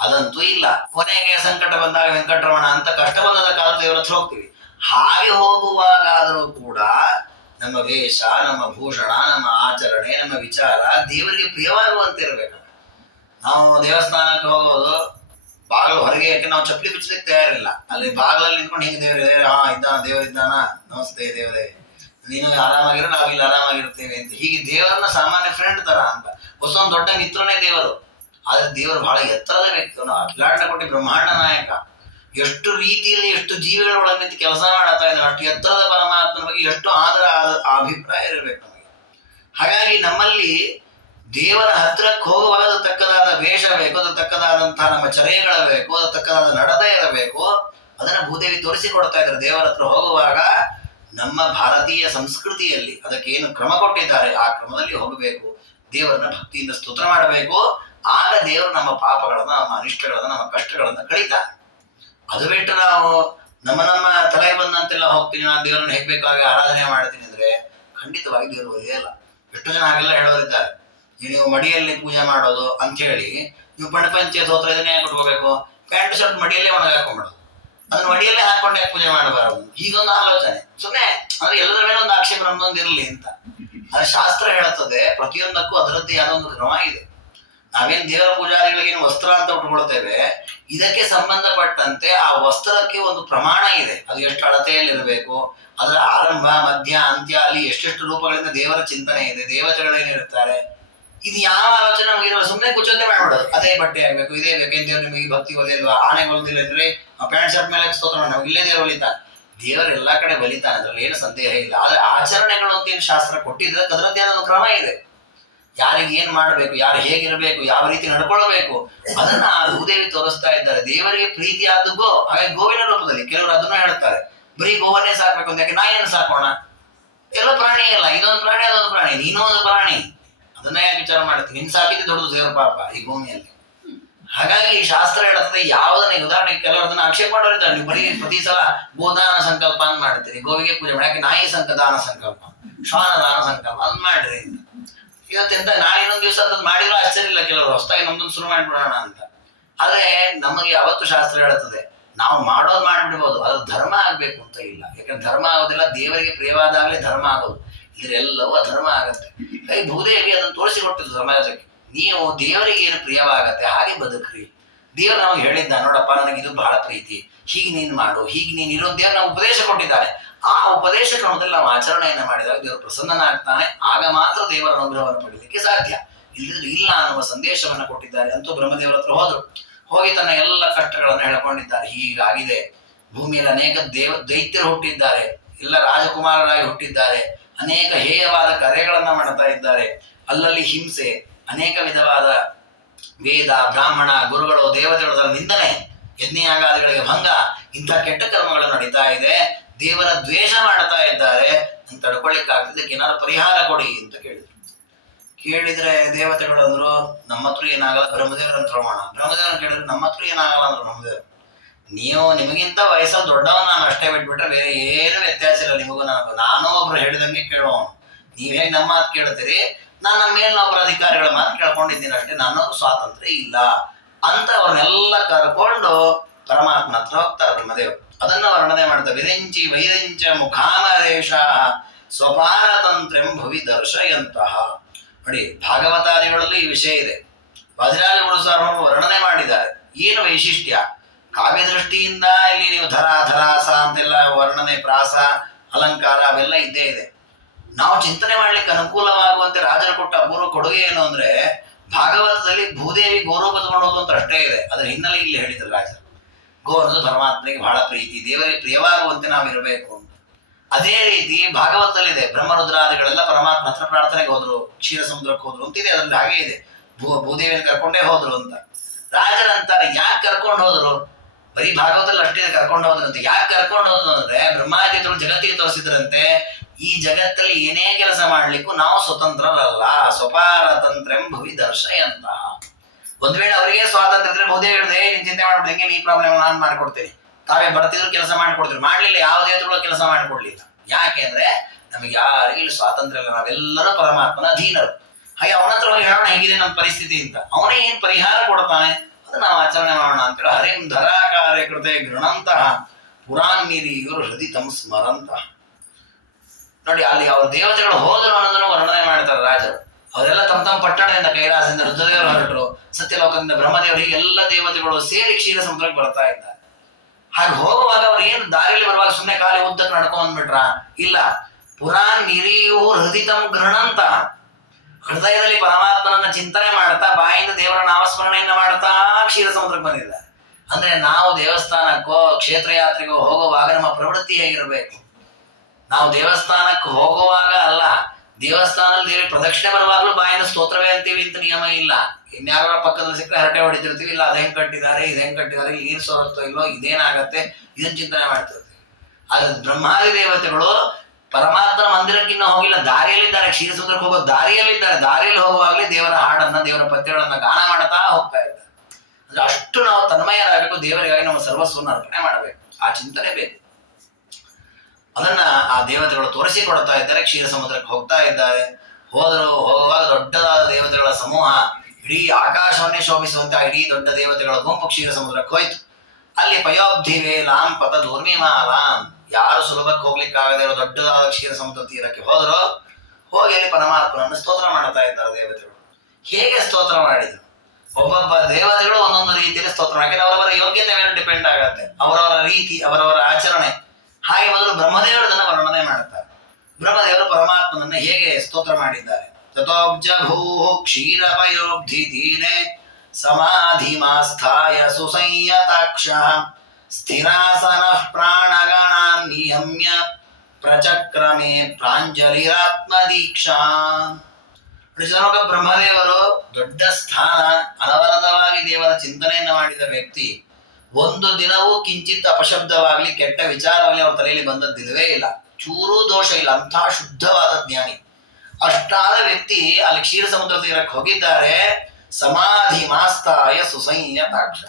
ಅದಂತೂ ಇಲ್ಲ. ಕೊನೆಗೆ ಸಂಕಟ ಬಂದಾಗ ವೆಂಕಟರಮಣ ಅಂತ ಕಷ್ಟ ಬಂದದ ಕಾಲ ದೇವರ ಹತ್ರ ಹೋಗ್ತೀವಿ. ಹಾಗೆ ಹೋಗುವಾಗಾದರೂ ಕೂಡ ನಮ್ಮ ವೇಷ, ನಮ್ಮ ಭೂಷಣ, ನಮ್ಮ ಆಚರಣೆ, ನಮ್ಮ ವಿಚಾರ ದೇವರಿಗೆ ಪ್ರಿಯವಾಗುವಂತೆ ಇರಬೇಕು. ನಾವು ದೇವಸ್ಥಾನಕ್ಕೆ ಹೋಗೋದು ಬಾಗಿಲು ಹೊರಗೆ, ಯಾಕೆ ನಾವು ಚಪ್ಪಲಿ ಬಿಚ್ಚಲಿಕ್ಕೆ ತಯಾರಿಲ್ಲ. ಅಲ್ಲಿ ಬಾಗಿಲಲ್ಲಿ ನಿಂತ್ಕೊಂಡು ಹಿಂಗೆ ದೇವರೇ ಇದ್ದಾನ, ದೇವರಿದ್ದಾನ, ನಮಸ್ತೆ ದೇವರೇ, ನೀನು ಆರಾಮಾಗಿರೋ, ನಾವು ಇಲ್ಲಿ ಆರಾಮಾಗಿರ್ತೇವೆ ಅಂತ. ಹೀಗೆ ದೇವರನ್ನ ಸಾಮಾನ್ಯ ಫ್ರೆಂಡ್ ತರ ಅಂತ. ಹೊಸ ದೊಡ್ಡ ಮಿತ್ರನೇ ದೇವರು. ಆದ್ರೆ ದೇವರು ಬಹಳ ಎತ್ತರದ ವ್ಯಕ್ತಿ. ಅಖಿಲಾಂಡ ಕೋಟಿ ಬ್ರಹ್ಮಾಂಡ ನಾಯಕ. ಎಷ್ಟು ರೀತಿಯಲ್ಲಿ ಎಷ್ಟು ಜೀವಿಗಳ ಒಳಗೆ ಕೆಲಸ ಮಾಡತ್ತಾ ಇದ್ದಾನೆ. ಅಷ್ಟು ಎತ್ತರದ ಪರಮಾತ್ಮನ ಬಗ್ಗೆ ಎಷ್ಟು ಆದರ ಅಭಿಪ್ರಾಯ ಇರಬೇಕು ನಮಗೆ. ಹಾಗಾಗಿ ನಮ್ಮಲ್ಲಿ ದೇವರ ಹತ್ರಕ್ಕೆ ಹೋಗುವಾಗ ತಕ್ಕದಾದ ವೇಷ ಬೇಕು, ಅದು ತಕ್ಕದಾದಂತಹ ನಮ್ಮ ಚರ್ಯಗಳ ಬೇಕು, ಅದು ತಕ್ಕದಾದ ನಡತೆ ಇರಬೇಕು. ಅದನ್ನ ಭೂದೇವಿ ತೋರಿಸಿಕೊಡ್ತಾ ಇದ್ದಾರೆ. ದೇವರ ಹತ್ರ ಹೋಗುವಾಗ ನಮ್ಮ ಭಾರತೀಯ ಸಂಸ್ಕೃತಿಯಲ್ಲಿ ಅದಕ್ಕೆ ಏನು ಕ್ರಮ ಕೊಟ್ಟಿದ್ದಾರೆ ಆ ಕ್ರಮದಲ್ಲಿ ಹೋಗಬೇಕು. ದೇವರನ್ನ ಭಕ್ತಿಯಿಂದ ಸ್ತೋತ್ರ ಮಾಡಬೇಕು. ಆಗ ದೇವರು ನಮ್ಮ ಪಾಪಗಳನ್ನ, ನಮ್ಮ ಅನಿಷ್ಟಗಳನ್ನ, ನಮ್ಮ ಕಷ್ಟಗಳನ್ನ ಕಳೀತಾರೆ. ಅದು ಬಿಟ್ಟು ನಾವು ನಮ್ಮ ತಲೆಗೆ ಬಂದಂತೆಲ್ಲ ಹೋಗ್ತೀನಿ, ನಾನು ದೇವರನ್ನ ಹೇಗೆ ಬೇಕಾಗಿ ಆರಾಧನೆ ಮಾಡ್ತೀನಿ ಅಂದ್ರೆ ಖಂಡಿತವಾಗಿ ದೇವರು ಒಳ್ಳೆಯಲ್ಲ. ಎಷ್ಟೋ ಜನ ಹಾಗೆಲ್ಲ ಹೇಳೋರಿದ್ದಾರೆ. ನೀವು ಮಡಿಯಲ್ಲಿ ಪೂಜೆ ಮಾಡೋದು ಅಂತ ಹೇಳಿ ನೀವು ಪಂಚೆ ಸ್ತೋತ್ರ ಇದನ್ನೇ ಕೊಟ್ಕೋಬೇಕು. ಪ್ಯಾಂಟ್ ಶರ್ಟ್ ಮಡಿಯಲ್ಲೇ ಒಣಗಿ ಹಾಕೊಂಡ್ಬಿಡೋದು, ಅದನ್ನ ಮಡಿಯಲ್ಲೇ ಹಾಕೊಂಡೆ ಪೂಜೆ ಮಾಡಬಾರದು. ಹೀಗೊಂದು ಆಲೋಚನೆ ಸುಮ್ಮನೆ. ಅಂದ್ರೆ ಎಲ್ಲದರ ಮೇಲೆ ಒಂದು ಆಕ್ಷೇಪ ನಮ್ದೊಂದು ಇರಲಿ ಅಂತ. ಅದು ಶಾಸ್ತ್ರ ಹೇಳುತ್ತದೆ. ಪ್ರತಿಯೊಂದಕ್ಕೂ ಅದರದ್ದೇ ಆದ ಒಂದು ಕ್ರಮ ಇದೆ. ನಾವೇನ್ ದೇವರ ಪೂಜಾರಿಗಳಿಗೆ ವಸ್ತ್ರ ಅಂತ ಉಟ್ಕೊಳ್ತೇವೆ, ಇದಕ್ಕೆ ಸಂಬಂಧಪಟ್ಟಂತೆ ಆ ವಸ್ತ್ರಕ್ಕೆ ಒಂದು ಪ್ರಮಾಣ ಇದೆ. ಅದು ಎಷ್ಟು ಅಳತೆಯಲ್ಲಿರಬೇಕು, ಅದರ ಆರಂಭ, ಮಧ್ಯ, ಅಂತ್ಯ, ಅಲ್ಲಿ ಎಷ್ಟೆಷ್ಟು ರೂಪಗಳಿಂದ ದೇವರ ಚಿಂತನೆ ಇದೆ, ದೇವತೆಗಳೇನಿರ್ತಾರೆ, ಇದು ಯಾವ ಆಲೋಚನೆ ನಮಗೆ ಸುಮ್ಮನೆ ಕುಚೋದ್ಯ ಮಾಡ್ಬಿಡೋದು. ಅದೇ ಬಟ್ಟೆ ಆಗ್ಬೇಕು, ಇದೇ ಬೇಕು. ದೇವ್ರು ನಿಮಗೆ ಭಕ್ತಿ ಒಲಿಲ್ವಾ, ಆನೆ ಒಲಿದಿಲ್ಲ ಅಂದ್ರೆ ಆ ಪ್ಯಾಂಟ್ ಶರ್ಟ್ ಮೇಲೆ ಸ್ತೋತ್ರ ನಾವು ಇಲ್ಲೇ ದೇವರು ಒಲಿತಾನೆ. ದೇವರು ಎಲ್ಲಾ ಕಡೆ ಬಲಿತಾನೆ, ಅದ್ರಲ್ಲಿ ಏನು ಸಂದೇಹ ಇಲ್ಲ. ಆದ್ರೆ ಆಚರಣೆಗಳು ಅಂತ ಏನು ಶಾಸ್ತ್ರ ಕೊಟ್ಟಿದ್ರೆ ಅದರದ್ದೇ ಆದ ಕ್ರಮ ಇದೆ. ಯಾರಿಗೆ ಏನ್ ಮಾಡ್ಬೇಕು, ಯಾರು ಹೇಗಿರ್ಬೇಕು, ಯಾವ ರೀತಿ ನಡ್ಕೊಳ್ಬೇಕು, ಅದನ್ನ ಭೂದೇವಿ ತೋರಿಸ್ತಾ ಇದ್ದಾರೆ. ದೇವರಿಗೆ ಪ್ರೀತಿಯಾದ ಗೋ, ಹಾಗೆ ಗೋವಿನ ರೂಪದಲ್ಲಿ ಕೆಲವರು ಅದನ್ನ ಹೇಳ್ತಾರೆ. ಬರೀ ಗೋವನ್ನೇ ಸಾಕ್ಬೇಕು ಅಂತ. ಯಾಕೆ ನಾಯಿ ಸಾಕೋಣ, ಎಲ್ಲ ಪ್ರಾಣಿ ಇಲ್ಲ, ಇದೊಂದು ಪ್ರಾಣಿ ಅದೊಂದು ಪ್ರಾಣಿ, ನೀನೂ ಒಂದು ಪ್ರಾಣಿ, ಅದನ್ನ ಯಾಕೆ ವಿಚಾರ ಮಾಡ್ತೀನಿ. ನಿನ್ ಸಾಕಿದ್ದು ದೊಡ್ಡದು ದೇವರ ಪಾಪ ಈ ಭೂಮಿಯಲ್ಲಿ. ಹಾಗಾಗಿ ಶಾಸ್ತ್ರ ಹೇಳುತ್ತದೆ ಯಾವುದನ್ನ, ಉದಾಹರಣೆಗೆ ಕೆಲವರದನ್ನ ಆಕ್ಷೇಪ ಮಾಡೋರಿದ್ದಾರೆ. ನೀವು ಬರೀ ಪ್ರತಿ ಸಲ ಗೋದಾನ ಸಂಕಲ್ಪ ಅಂತ ಮಾಡ್ತೀರಿ, ಗೋವಿಗೆ ಪೂಜೆ ಮಾಡಿ. ಯಾಕೆ ನಾಯಿ ದಾನ ಸಂಕಲ್ಪ, ಶ್ವಾನ ದಾನ ಸಂಕಲ್ಪ ಅದ್ ಮಾಡ್ರಿ ಅಂತ. ಇವತ್ತೆಂತ ನಾಳೆ ಇನ್ನೊಂದು ದಿವಸ ಅದನ್ನ ಮಾಡಿದ್ರು ಆಶ್ಚರ್ಯ ಇಲ್ಲ. ಕೆಲವರು ಹೊಸದಾಗಿ ನಮ್ದೊಂದು ಶುರು ಮಾಡ್ಬಿಡೋಣ ಅಂತ. ಆದ್ರೆ ನಮಗೆ ಯಾವತ್ತು ಶಾಸ್ತ್ರ ಹೇಳುತ್ತದೆ ನಾವು ಮಾಡೋದು ಮಾಡ್ಬಿಡ್ಬೋದು, ಅದು ಧರ್ಮ ಆಗ್ಬೇಕು ಅಂತ ಇಲ್ಲ. ಯಾಕಂದ್ರೆ ಧರ್ಮ ಆಗೋದಿಲ್ಲ, ದೇವರಿಗೆ ಪ್ರಿಯವಾದಾಗಲೇ ಧರ್ಮ ಆಗೋದು. ಇದ್ರೆಲ್ಲವೂ ಅಧರ್ಮ ಆಗತ್ತೆ. ಕೈ ಭೂದೇವಿ ಅದನ್ನು ತೋರಿಸಿಕೊಟ್ಟಿದ್ದು ಸಮಾಜಕ್ಕೆ. ನೀವು ದೇವರಿಗೆ ಏನು ಪ್ರಿಯವಾಗತ್ತೆ ಹಾಗೆ ಬದುಕ್ರಿ. ದೇವರು ನಮಗೆ ಹೇಳಿದ್ದ, ನೋಡಪ್ಪ ನನಗೆ ಇದು ಬಹಳ ಪ್ರೀತಿ, ಹೀಗೆ ನೀನ್ ಮಾಡು, ಹೀಗೆ ನೀನ್ ಇರೋ ದೇವರು ನಾವು ಉಪದೇಶ ಕೊಟ್ಟಿದ್ದಾರೆ. ಆ ಉಪದೇಶ ಕ್ರಮದಲ್ಲಿ ನಾವು ಆಚರಣೆಯನ್ನ ಮಾಡಿದಾಗ ದೇವರು ಪ್ರಸನ್ನನಾಗ್ತಾನೆ. ಆಗ ಮಾತ್ರ ದೇವರ ಅನುಗ್ರಹವನ್ನು ಪಡೀಲಿಕ್ಕೆ ಸಾಧ್ಯ. ಇಲ್ಲದಿದ್ರೆ ಇಲ್ಲ ಅನ್ನುವ ಸಂದೇಶವನ್ನ ಕೊಟ್ಟಿದ್ದಾರೆ. ಅಂತೂ ಬ್ರಹ್ಮದೇವರ ಹತ್ರ ಹೋದ್ರು. ಹೋಗಿ ತನ್ನ ಎಲ್ಲ ಕಷ್ಟಗಳನ್ನು ಹೇಳ್ಕೊಂಡಿದ್ದಾರೆ. ಹೀಗಾಗಿದೆ, ಭೂಮಿಯಲ್ಲಿ ಅನೇಕ ದೈತ್ಯರು ಹುಟ್ಟಿದ್ದಾರೆ, ಎಲ್ಲ ರಾಜಕುಮಾರರಾಗಿ ಹುಟ್ಟಿದ್ದಾರೆ, ಅನೇಕ ಹೇಯವಾದ ಕಾರ್ಯಗಳನ್ನ ಮಾಡ್ತಾ ಇದ್ದಾರೆ, ಅಲ್ಲಲ್ಲಿ ಹಿಂಸೆ, ಅನೇಕ ವಿಧವಾದ ವೇದ, ಬ್ರಾಹ್ಮಣ, ಗುರುಗಳು, ದೇವತೆಗಳ ನಿಂದನೆ, ಯಜ್ಞಯಾಗಾದಿಗಳಿಗೆ ಭಂಗ, ಇಂಥ ಕೆಟ್ಟ ಕರ್ಮಗಳು ನಡೀತಾ ಇದೆ, ದೇವರ ದ್ವೇಷ ಮಾಡ್ತಾ ಇದ್ದಾರೆ ಅಂತ ತಡ್ಕೊಳ್ಳಿಕ್ಕಾಗ್ತದೆ. ಏನಾದ್ರು ಪರಿಹಾರ ಕೊಡಿ ಅಂತ ಕೇಳಿದ್ರೆ ದೇವತೆಗಳು ಅಂದ್ರು ನಮ್ಮ ಹತ್ರ ಏನಾಗಲ್ಲ, ಬ್ರಹ್ಮದೇವರ ಹತ್ರ ಹೋಗೋಣ. ಬ್ರಹ್ಮದೇವರನ್ನ ಕೇಳಿದ್ರೆ ನಮ್ಮ ಹತ್ರ ಏನಾಗಲ್ಲ ಅಂದ್ರು ಬ್ರಹ್ಮದೇವರು. ನೀವು ನಿಮಗಿಂತ ವಯಸ್ಸಲ್ಲಿ ದೊಡ್ಡವನ್ ನಾನು ಅಷ್ಟೇ ಬಿಟ್ಬಿಟ್ರೆ ಬೇರೆ ಏನು ವ್ಯತ್ಯಾಸ ಇಲ್ಲ ನಿಮಗೂ ನನಗೂ. ನಾನು ಒಬ್ರು ಹೇಳಿದಂಗೆ ಕೇಳುವವನು. ನೀವ್ ಹೇಗೆ ನಮ್ಮ ಮಾತು ಕೇಳ್ತೀರಿ, ನಾನು ನಮ್ಮ ಮೇಲಿನೊಬ್ಬರ ಅಧಿಕಾರಿಗಳ ಮಾತು ಕೇಳ್ಕೊಂಡಿದ್ದೀನಿ ಅಷ್ಟೇ, ನನ್ನದು ಸ್ವಾತಂತ್ರ್ಯ ಇಲ್ಲ ಅಂತ ಅವ್ರನ್ನೆಲ್ಲ ಕರ್ಕೊಂಡು ಪರಮಾತ್ಮ ಹತ್ರ ಹೋಗ್ತಾರೆ ಬ್ರಹ್ಮದೇವರು. ಅದನ್ನ ವರ್ಣನೆ ಮಾಡ್ತಾರೆ. ವಿರಿಂಚಿ ವೈರಿಂಚ ಮುಖಾಮರೇಶ ಸ್ವಪಾರತಂತ್ರ್ಯಂ ಭುವಿ ದರ್ಶಯಂತಹ. ನೋಡಿ, ಭಾಗವತಾದಿಗಳಲ್ಲಿ ಈ ವಿಷಯ ಇದೆ. ವಜ್ರಾಜ ಸಾರ್ವಭೌಮರು ವರ್ಣನೆ ಮಾಡಿದ್ದಾರೆ. ಏನು ವೈಶಿಷ್ಟ್ಯ, ಕಾವ್ಯ ದೃಷ್ಟಿಯಿಂದ ಇಲ್ಲಿ ನೀವು ಧರಾಸ ಅಂತೆಲ್ಲ ವರ್ಣನೆ, ಪ್ರಾಸ, ಅಲಂಕಾರ ಅವೆಲ್ಲ ಇದ್ದೇ ಇದೆ. ನಾವು ಚಿಂತನೆ ಮಾಡ್ಲಿಕ್ಕೆ ಅನುಕೂಲವಾಗುವಂತೆ ರಾಜರು ಕೊಟ್ಟ ಅಪೂರ್ವ ಕೊಡುಗೆ ಏನು ಅಂದ್ರೆ, ಭಾಗವತದಲ್ಲಿ ಭೂದೇವಿ ಗೋರು ಬದುಕೊಂಡು ಅಂತ ಅಷ್ಟೇ ಇದೆ. ಅದರ ಹಿನ್ನೆಲೆ ಇಲ್ಲಿ ಹೇಳಿದ್ರು ರಾಜರು. ಗೋ ಅನ್ನೋದು ಪರಮಾತ್ಮನಿಗೆ ಬಹಳ ಪ್ರೀತಿ, ದೇವರಿಗೆ ಪ್ರಿಯವಾಗುವಂತೆ ನಾವಿರಬೇಕು ಅಂತ. ಅದೇ ರೀತಿ ಭಾಗವತದಲ್ಲಿದೆ, ಬ್ರಹ್ಮರುದ್ರಾದಿಗಳೆಲ್ಲ ಪರಮಾತ್ಮ ಹತ್ರ ಪ್ರಾರ್ಥನೆಗೆ ಹೋದ್ರು, ಕ್ಷೀರ ಸಮುದ್ರಕ್ಕೆ ಹೋದ್ರು ಅಂತಿದೆ. ಅದರಲ್ಲಿ ಹಾಗೆ ಇದೆ, ಭೂದೇವಿಯನ್ನು ಕರ್ಕೊಂಡೇ ಹೋದ್ರು ಅಂತ. ರಾಜರಂತಾರೆ ಯಾಕೆ ಕರ್ಕೊಂಡು ಹೋದ್ರು, ಬರೀ ಭಾಗವತದಲ್ಲಿ ಅಷ್ಟೇ ಕರ್ಕೊಂಡು ಹೋದ್ರು ಅಂತ. ಯಾಕೆ ಕರ್ಕೊಂಡು ಹೋದ್ರು ಅಂದ್ರೆ, ಬ್ರಹ್ಮಾದಿಗಳು ಜಗತ್ತಿಗೆ ತೋರಿಸಿದ್ರಂತೆ, ಈ ಜಗತ್ತಲ್ಲಿ ಏನೇ ಕೆಲಸ ಮಾಡ್ಲಿಕ್ಕೂ ನಾವು ಸ್ವತಂತ್ರರಲ್ಲ, ಸ್ವಪಾರತಂತ್ರ್ಯಂ ಭುವಿ ದರ್ಶಯಂತಹ. ಒಂದ್ ವೇಳೆ ಅವರಿಗೆ ಸ್ವಾತಂತ್ರ್ಯ ಇದ್ರೆ ಭೂದೇವಿ ಹೇಳಿದೆ, ನೀನ್ ಚಿಂತೆ ಮಾಡ್ಬಿಟ್ಟು ಹೆಂಗೆ ಈ ಪ್ರಾಬ್ಲಮ್ ನಾನು ಮಾಡ್ಕೊಡ್ತೇನೆ, ತಾವೇ ಬರ್ತಿದ್ರು ಕೆಲಸ ಮಾಡಿಕೊಡ್ತಿದ್ರು. ಮಾಡ್ಲಿಲ್ಲ, ಯಾವ ದೇವತೆಗಳು ಕೆಲಸ ಮಾಡಿಕೊಡ್ಲಿಲ್ಲ. ಯಾಕೆ ಅಂದ್ರೆ ನಮಗೆ ಯಾರಿಗೂ ಇಲ್ಲಿ ಸ್ವಾತಂತ್ರ್ಯ ಇಲ್ಲ, ನಾವೆಲ್ಲರೂ ಪರಮಾತ್ಮನ ಅಧೀನರು. ಹಾಗೆ ಅವನ ಹತ್ರ ಹೋಗಿ ಹೇಳೋಣ ಹೇಗಿದೆ ನಮ್ಮ ಪರಿಸ್ಥಿತಿ ಅಂತ, ಅವನೇ ಏನ್ ಪರಿಹಾರ ಕೊಡ್ತಾನೆ ಅದು ನಾವು ಆಚರಣೆ ಮಾಡೋಣ ಅಂತೇಳಿ ಹರಿಂ ಧರಾಕಾರ್ಯ ಕೃತೆ ಗೃಣಂತಹ ಪುರಾನ್ನಿರಿಯೂರು ಹೃದಯ ತಮ್ ಸ್ಮರಂತಹ. ನೋಡಿ, ಅಲ್ಲಿ ಅವ್ರ ದೇವತೆಗಳು ಹೋದರು ಅನ್ನೋದನ್ನು ವರ್ಣನೆ ಮಾಡ್ತಾರೆ ರಾಜರು. ಅವರೆಲ್ಲ ತಮ್ಮ ಪಟ್ಟಣದಿಂದ, ಕೈಲಾಸದಿಂದ ರುದ್ರದೇವರು ಹೊರಟರು, ಸತ್ಯಲೋಕದಿಂದ ಬ್ರಹ್ಮದೇವರು, ಹೀಗೆ ಎಲ್ಲ ದೇವತೆಗಳು ಸೇರಿ ಕ್ಷೀರ ಸಮುದ್ರಕ್ಕೆ ಬರ್ತಾ ಇದ್ದಾರೆ. ಹಾಗೆ ಹೋಗುವಾಗ ಅವ್ರು ಏನು ದಾರಿಯಲ್ಲಿ ಬರುವಾಗ ಸುಮ್ಮನೆ ಖಾಲಿ ಉದ್ದಕ್ಕೆ ನಡ್ಕೊಂಡ್ ಬಂದ್ಬಿಟ್ರ? ಇಲ್ಲ. ಪುರಾನ್ ನಿರಿಯೂ ಹೃದಿತಂ ಗೃಣಂತ, ಹೃದಯದಲ್ಲಿ ಪರಮಾತ್ಮನನ್ನ ಚಿಂತನೆ ಮಾಡ್ತಾ, ಬಾಯಿಂದ ದೇವರ ನಾಮಸ್ಮರಣೆಯನ್ನ ಮಾಡ್ತಾ ಕ್ಷೀರ ಸಮುದ್ರಕ್ಕೆ ಬಂದಿದ್ದಾರೆ. ಅಂದ್ರೆ ನಾವು ದೇವಸ್ಥಾನಕ್ಕೋ ಕ್ಷೇತ್ರಯಾತ್ರೆಗೋ ಹೋಗುವಾಗ ನಮ್ಮ ಪ್ರವೃತ್ತಿ ಹೇಗಿರಬೇಕು? ನಾವು ದೇವಸ್ಥಾನಕ್ಕೆ ಹೋಗುವಾಗ ಅಲ್ಲ, ದೇವಸ್ಥಾನದಲ್ಲಿ ದೇವಿ ಪ್ರದಕ್ಷಿಣೆ ಬರುವಾಗಲೂ ಬಾಯಿಂದ ಸ್ತೋತ್ರವೇ ಅಂತೀವಿ ಅಂತ ನಿಯಮ ಇಲ್ಲ. ಇನ್ಯಾರ ಪಕ್ಕದಲ್ಲಿ ಸಿಕ್ಕರೆ ಹರಟೆ ಹೊಡಿತಿರ್ತೀವಿ, ಇಲ್ಲ ಅದ್ ಹೆಂಗ್ ಕಟ್ಟಿದ್ದಾರೆ, ಇದು ಹೆಂಗ್ ಕಟ್ಟಿದ್ದಾರೆ, ಇಲ್ಲಿ ನೀರು ಸೋರುತ್ತೋ ಇಲ್ಲೋ, ಇದೇನಾಗತ್ತೆ, ಇದನ್ನ ಚಿಂತನೆ ಮಾಡ್ತಿರ್ತೀವಿ. ಆದ್ರೆ ಬ್ರಹ್ಮಾದಿ ದೇವತೆಗಳು ಪರಮಾತ್ಮನ ಮಂದಿರಕ್ಕಿನ್ನ ಹೋಗಿಲ್ಲ, ದಾರಿಯಲ್ಲಿದ್ದಾರೆ. ಕ್ಷೀರ ಸಮುದ್ರಕ್ಕೆ ಹೋಗೋ ದಾರಿಯಲ್ಲಿದ್ದಾರೆ. ದಾರಿಯಲ್ಲಿ ಹೋಗುವಾಗಲೇ ದೇವರ ಹಾಡನ್ನ, ದೇವರ ಪದ್ಯಗಳನ್ನ ಗಾನ ಮಾಡ್ತಾ ಹೋಗ್ತಾ ಇದ್ದಾರೆ. ಅಂದ್ರೆ ಅಷ್ಟು ನಾವು ತನ್ಮಯರಾಗಬೇಕು, ದೇವರಿಗಾಗಿ ನಮ್ಮ ಸರ್ವಸ್ವವನ್ನು ಅರ್ಪಣೆ ಮಾಡಬೇಕು, ಆ ಚಿಂತನೆ ಬೇಕು. ಅದನ್ನ ಆ ದೇವತೆಗಳು ತೋರಿಸಿಕೊಡ್ತಾ ಇದ್ದಾರೆ. ಕ್ಷೀರ ಸಮುದ್ರಕ್ಕೆ ಹೋಗ್ತಾ ಇದ್ದಾರೆ. ಹೋಗುವಾಗ ದೊಡ್ಡದಾದ ದೇವತೆಗಳ ಸಮೂಹ, ಇಡೀ ಆಕಾಶವನ್ನೇ ಶೋಭಿಸುವಂತಹ ಇಡೀ ದೊಡ್ಡ ದೇವತೆಗಳ ಗುಂಪು ಕ್ಷೀರ ಸಮುದ್ರಕ್ಕೆ ಹೋಯ್ತು. ಅಲ್ಲಿ ಪಯೋಬ್ಧಿವೆ ಲಾಂ ಪತ ಧೂರ್ಮಿಮಾಲಾಂ, ಯಾರು ಸುಲಭಕ್ಕೆ ಹೋಗ್ಲಿಕ್ಕಾಗದೇ ಇರೋ ದೊಡ್ಡದಾದ ಕ್ಷೀರ ಸಮುದ್ರ ತೀರಕ್ಕೆ ಹೋದ್ರು. ಹೋಗಿ ಅಲ್ಲಿ ಪರಮಾತ್ಮನನ್ನು ಸ್ತೋತ್ರ ಮಾಡ್ತಾ ಇದ್ದಾರೆ ದೇವತೆಗಳು. ಹೇಗೆ ಸ್ತೋತ್ರ ಮಾಡಿದ್ರು? ಒಬ್ಬೊಬ್ಬ ದೇವತೆಗಳು ಒಂದೊಂದು ರೀತಿಯಲ್ಲಿ ಸ್ತೋತ್ರ ಮಾಡಿದ್ರೆ ಅವರವರ ಯೋಗ್ಯತೆ ಮೇಲೆ ಡಿಪೆಂಡ್ ಆಗತ್ತೆ, ಅವರವರ ರೀತಿ, ಅವರವರ ಆಚರಣೆ. ಹಾಗೆ ಮೊದಲು ಬ್ರಹ್ಮದೇವರು ಅದನ್ನು ವರ್ಣನೆ ಮಾಡುತ್ತಾರೆ. ಬ್ರಹ್ಮದೇವರು ಪರಮಾತ್ಮನನ್ನ ಹೇಗೆ ಸ್ತೋತ್ರ ಮಾಡಿದ್ದಾರೆ? ತಥೋಬ್ಜ ಭೂ ಕ್ಷೀರ ಪಯೋಬ್ಧಿ ತೀರೆ ಸಮಾಧಿಮಾಸ್ಥಾಯ ಸುಸಂಯತಾಕ್ಷ ಸ್ಥಿರಾಸನ ಪ್ರಾಣಗಣಾನ್ ನಿಯಮ್ಯ ಪ್ರಚಕ್ರಮೇ ಪ್ರಾಂಜಲಿರಾತ್ಮ ದೀಕ್ಷಾ. ಬ್ರಹ್ಮದೇವರು ದೊಡ್ಡ ಸ್ಥಾನ, ಅನವರತವಾಗಿ ದೇವರ ಚಿಂತನೆಯನ್ನು ಮಾಡಿದ ವ್ಯಕ್ತಿ. ಒಂದು ದಿನವೂ ಕಿಂಚಿತ್ ಅಪಶಬ್ದವಾಗ್ಲಿ, ಕೆಟ್ಟ ವಿಚಾರವಾಗ್ಲಿ ಅವ್ರ ತಲೆಯಲ್ಲಿ ಬಂದದ್ದಿಲ್ಲವೇ ಇಲ್ಲ. ಚೂರೂ ದೋಷ ಇಲ್ಲ, ಅಂತಹ ಶುದ್ಧವಾದ ಜ್ಞಾನಿ. ಅಷ್ಟಾದ ವ್ಯಕ್ತಿ ಅಲ್ಲಿ ಕ್ಷೀರ ಸಮುದ್ರ ತೀರಕ್ಕೆ ಹೋಗಿದ್ದಾರೆ. ಸಮಾಧಿ ಮಾಸ್ತಾಯ ಸುಸಂಯತಾಕ್ಷ,